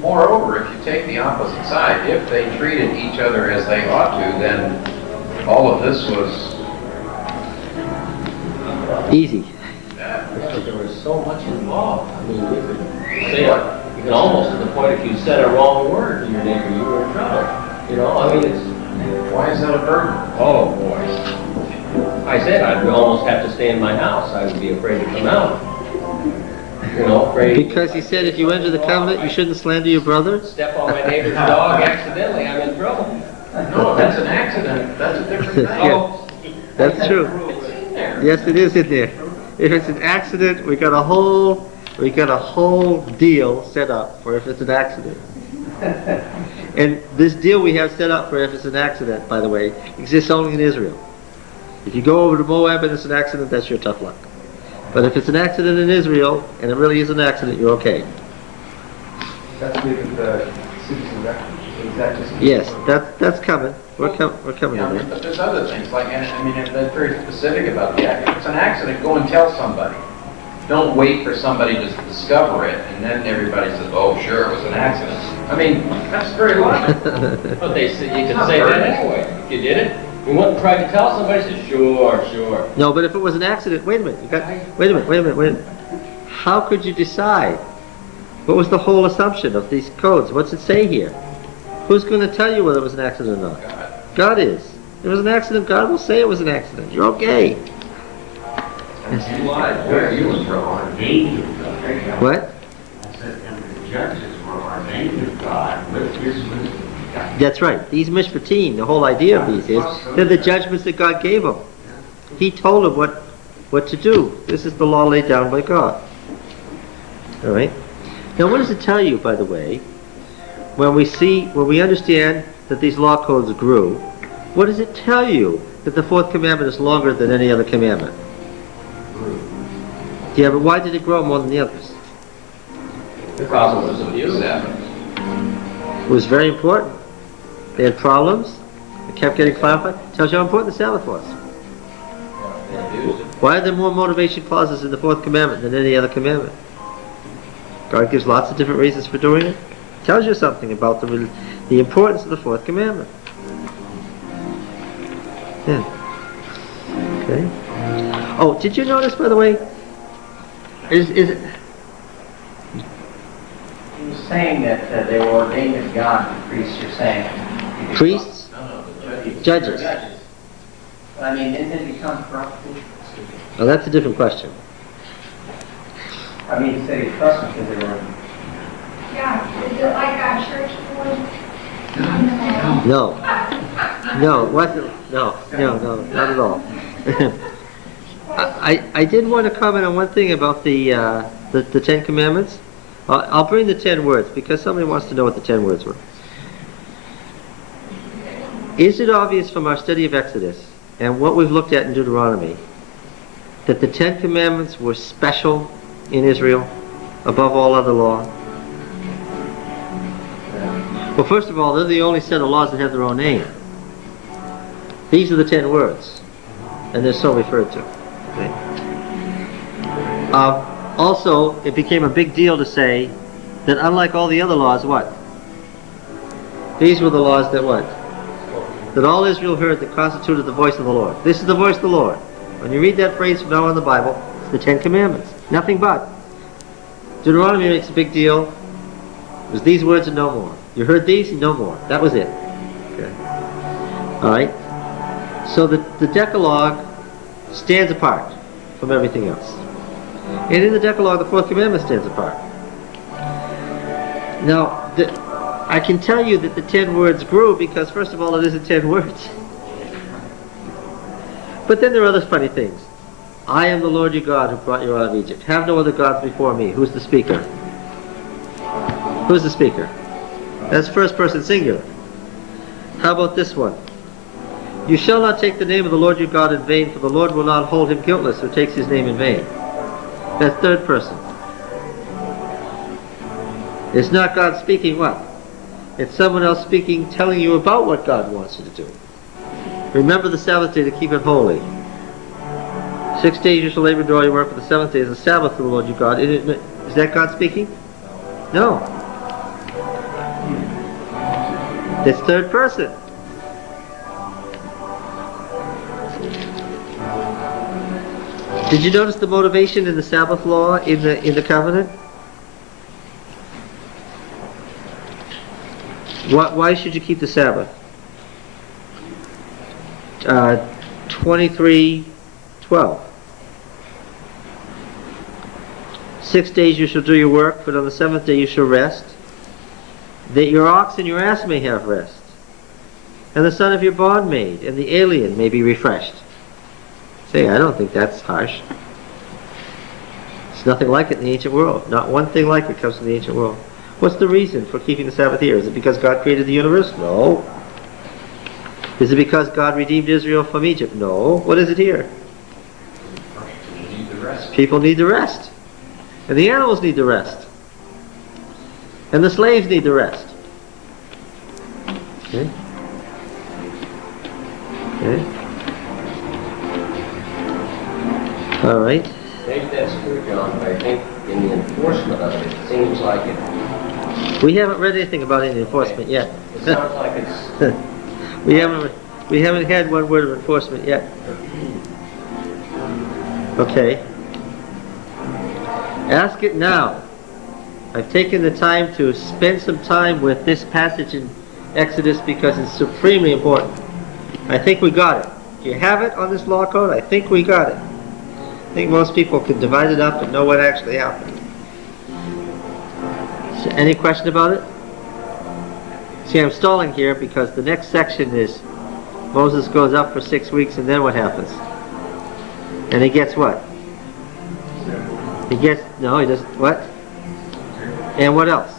Moreover, if you take the opposite side, if they treated each other as they ought to, then all of this was... Easy. Yeah, but there was so much involved. I mean, you could say it. You can almost to the point if you said a wrong word to your neighbor, you were in trouble. You know, I mean, it's... Why is that a burden? Oh, boy. I said I'd almost have to stay in my house. I would be afraid to come out. You know, afraid... Because he said if you enter the covenant, you shouldn't slander your brother? Step on my neighbor's dog accidentally, I'm in trouble. No, that's an accident. That's a different thing. Yeah. That's true. It's in there. Yes, it is in there. If it's an accident, we got a whole deal set up for if it's an accident. And this deal we have set up for if it's an accident, by the way, exists only in Israel. If you go over to Moab and it's an accident, that's your tough luck. But if it's an accident in Israel, and it really is an accident, you're okay. That's leaving the citizen record. Yes, that's coming. We're coming Yeah, to that. but there's other things, like, and I mean, that's very specific about the act. If it's an accident, go and tell somebody. Don't wait for somebody to discover it, and then everybody says, oh, sure, it was an accident. I mean, that's very logical. But they say, you can say that anyway. If you did it, you went and tried to tell somebody, said, sure. No, but if it was an accident, wait a minute. How could you decide? What was the whole assumption of these codes? What's it say here? Who's going to tell you whether it was an accident or not? God is. If it was an accident, God will say it was an accident. You're okay. And you lied, where you were ordained of God. What? I said, and the judges were ordained of God with his wisdom. That's right. These mishpatim, the whole idea of these is, they're the judgments that God gave them. He told them what to do. This is the law laid down by God. All right? Now what does it tell you, by the way, when we understand that these law codes grew, what does it tell you that the fourth commandment is longer than any other commandment? Yeah, but why did it grow more than the others? Because it was abused. It was very important. They had problems. It kept getting clarified. Tells you how important the Sabbath was. They abused it. Why are there more motivation clauses in the fourth commandment than any other commandment? God gives lots of different reasons for doing it. Tells you something about the importance of the fourth commandment. Yeah. Okay. Oh, did you notice, by the way? Is it? He was saying that they were ordained of God, the priests, you're saying. Priests? No, the Judges. But I mean, didn't it become corrupt? Oh, that's a different question. I mean, he said he trusted because they were. Yeah, is it like our church board? No. No, it wasn't. No, not at all. I did want to comment on one thing about the Ten Commandments. I'll bring the 10 words because somebody wants to know what the 10 words were. Is it obvious from our study of Exodus and what we've looked at in Deuteronomy that the 10 Commandments were special in Israel above all other law? Well, first of all, they're the only set of laws that have their own name. These are the 10 words, and they're so referred to. Okay? Also, it became a big deal to say that unlike all the other laws, what? These were the laws that what? That all Israel heard that constituted the voice of the Lord. This is the voice of the Lord. When you read that phrase from now on in the Bible, it's the 10 Commandments. Nothing but. Deuteronomy makes a big deal. It was these words and no more. You heard these and no more. That was it. Okay. All right. So the Decalogue stands apart from everything else. And in the Decalogue, the fourth commandment stands apart. Now, I can tell you that the 10 words grew because, first of all, it isn't 10 words. But then there are other funny things. I am the Lord your God who brought you out of Egypt. Have no other gods before me. Who's the speaker? Who's the speaker? That's first person singular. How about this one? You shall not take the name of the Lord your God in vain, for the Lord will not hold him guiltless who takes his name in vain. That's third person. It's not God speaking what? It's someone else speaking, telling you about what God wants you to do. Remember the Sabbath day to keep it holy. 6 days you shall labor and do all your work, but the seventh day is a Sabbath to the Lord your God. Is that God speaking? No. It's third person. Did you notice the motivation in the Sabbath law in the covenant? Why should you keep the Sabbath? 23:12. 6 days you shall do your work, but on the seventh day you shall rest, that your ox and your ass may have rest, and the son of your bondmaid and the alien may be refreshed. Say, I don't think that's harsh. It's nothing like it in the ancient world. Not one thing like it comes from the ancient world. What's the reason for keeping the Sabbath here? Is it because God created the universe? No. Is it because God redeemed Israel from Egypt? No. What is it here? People need the rest. And the animals need the rest. And the slaves need the rest. Okay? Okay? All right. Maybe that's true, John, but I think in the enforcement of it, it seems like it... We haven't read anything about any enforcement yet. It sounds like it's... We haven't had one word of enforcement yet. Okay. Ask it now. I've taken the time to spend some time with this passage in Exodus because it's supremely important. I think we got it. Do you have it on this law code? I think we got it. I think most people can divide it up and know what actually happened. So any question about it? See, I'm stalling here because the next section is Moses goes up for 6 weeks and then what happens? And he gets what? He gets, no, he doesn't, what? And what else?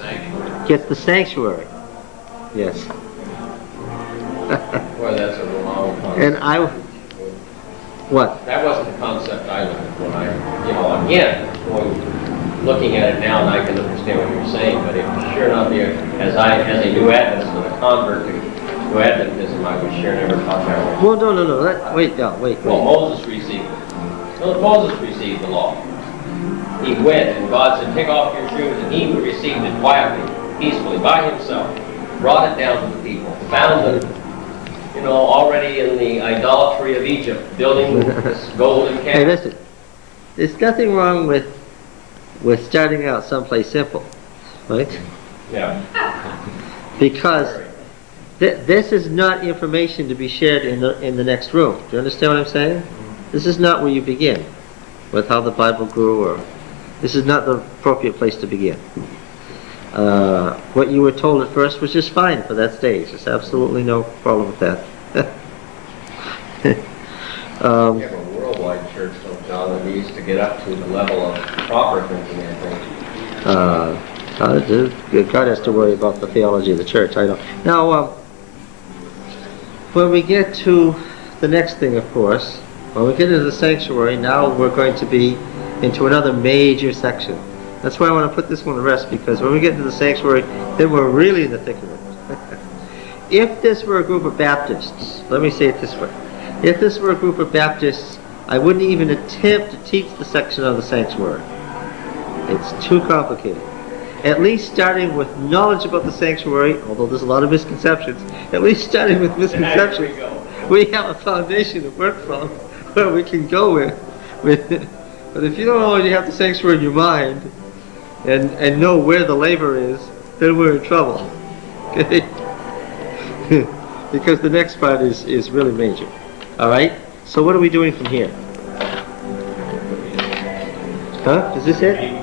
Sanctuary. Gets the sanctuary. Yes. Boy, that's a long concept. And what? That wasn't the concept I looked at when I, again, looking at it now and I can understand what you're saying, but it would sure not be, as a new Adventist and a convert to Adventism, I would sure never thought that way. Well, no. Wait. Well, Moses received the law. He went and God said, take off your shoes, and he received it quietly, peacefully, by himself, brought it down to the people, found them, already in the idolatry of Egypt, building this golden calf. Hey, listen. There's nothing wrong with starting out someplace simple, right? Yeah. Because this is not information to be shared in the next room. Do you understand what I'm saying? This is not where you begin with how the Bible grew, or this is not the appropriate place to begin. What you were told at first was just fine for that stage. There's absolutely no problem with that. We have a worldwide church, don't John, that needs to get up to the level of proper thinking, I think. God has to worry about the theology of the church. I don't. Now, when we get to the next thing, of course, when we get into the sanctuary, now we're going to be into another major section. That's why I want to put this one to rest, because when we get into the sanctuary, then we're really in the thick of it. If this were a group of Baptists, let me say it this way. If this were a group of Baptists, I wouldn't even attempt to teach the section of the sanctuary. It's too complicated. At least starting with knowledge about the sanctuary, although there's a lot of misconceptions, at least starting with misconceptions, we have a foundation to work from where we can go with it. But if you don't already have the sanctuary in your mind and know where the laver is, then we're in trouble. Okay? Because the next part is really major. Alright? So what are we doing from here? Huh? Is this it?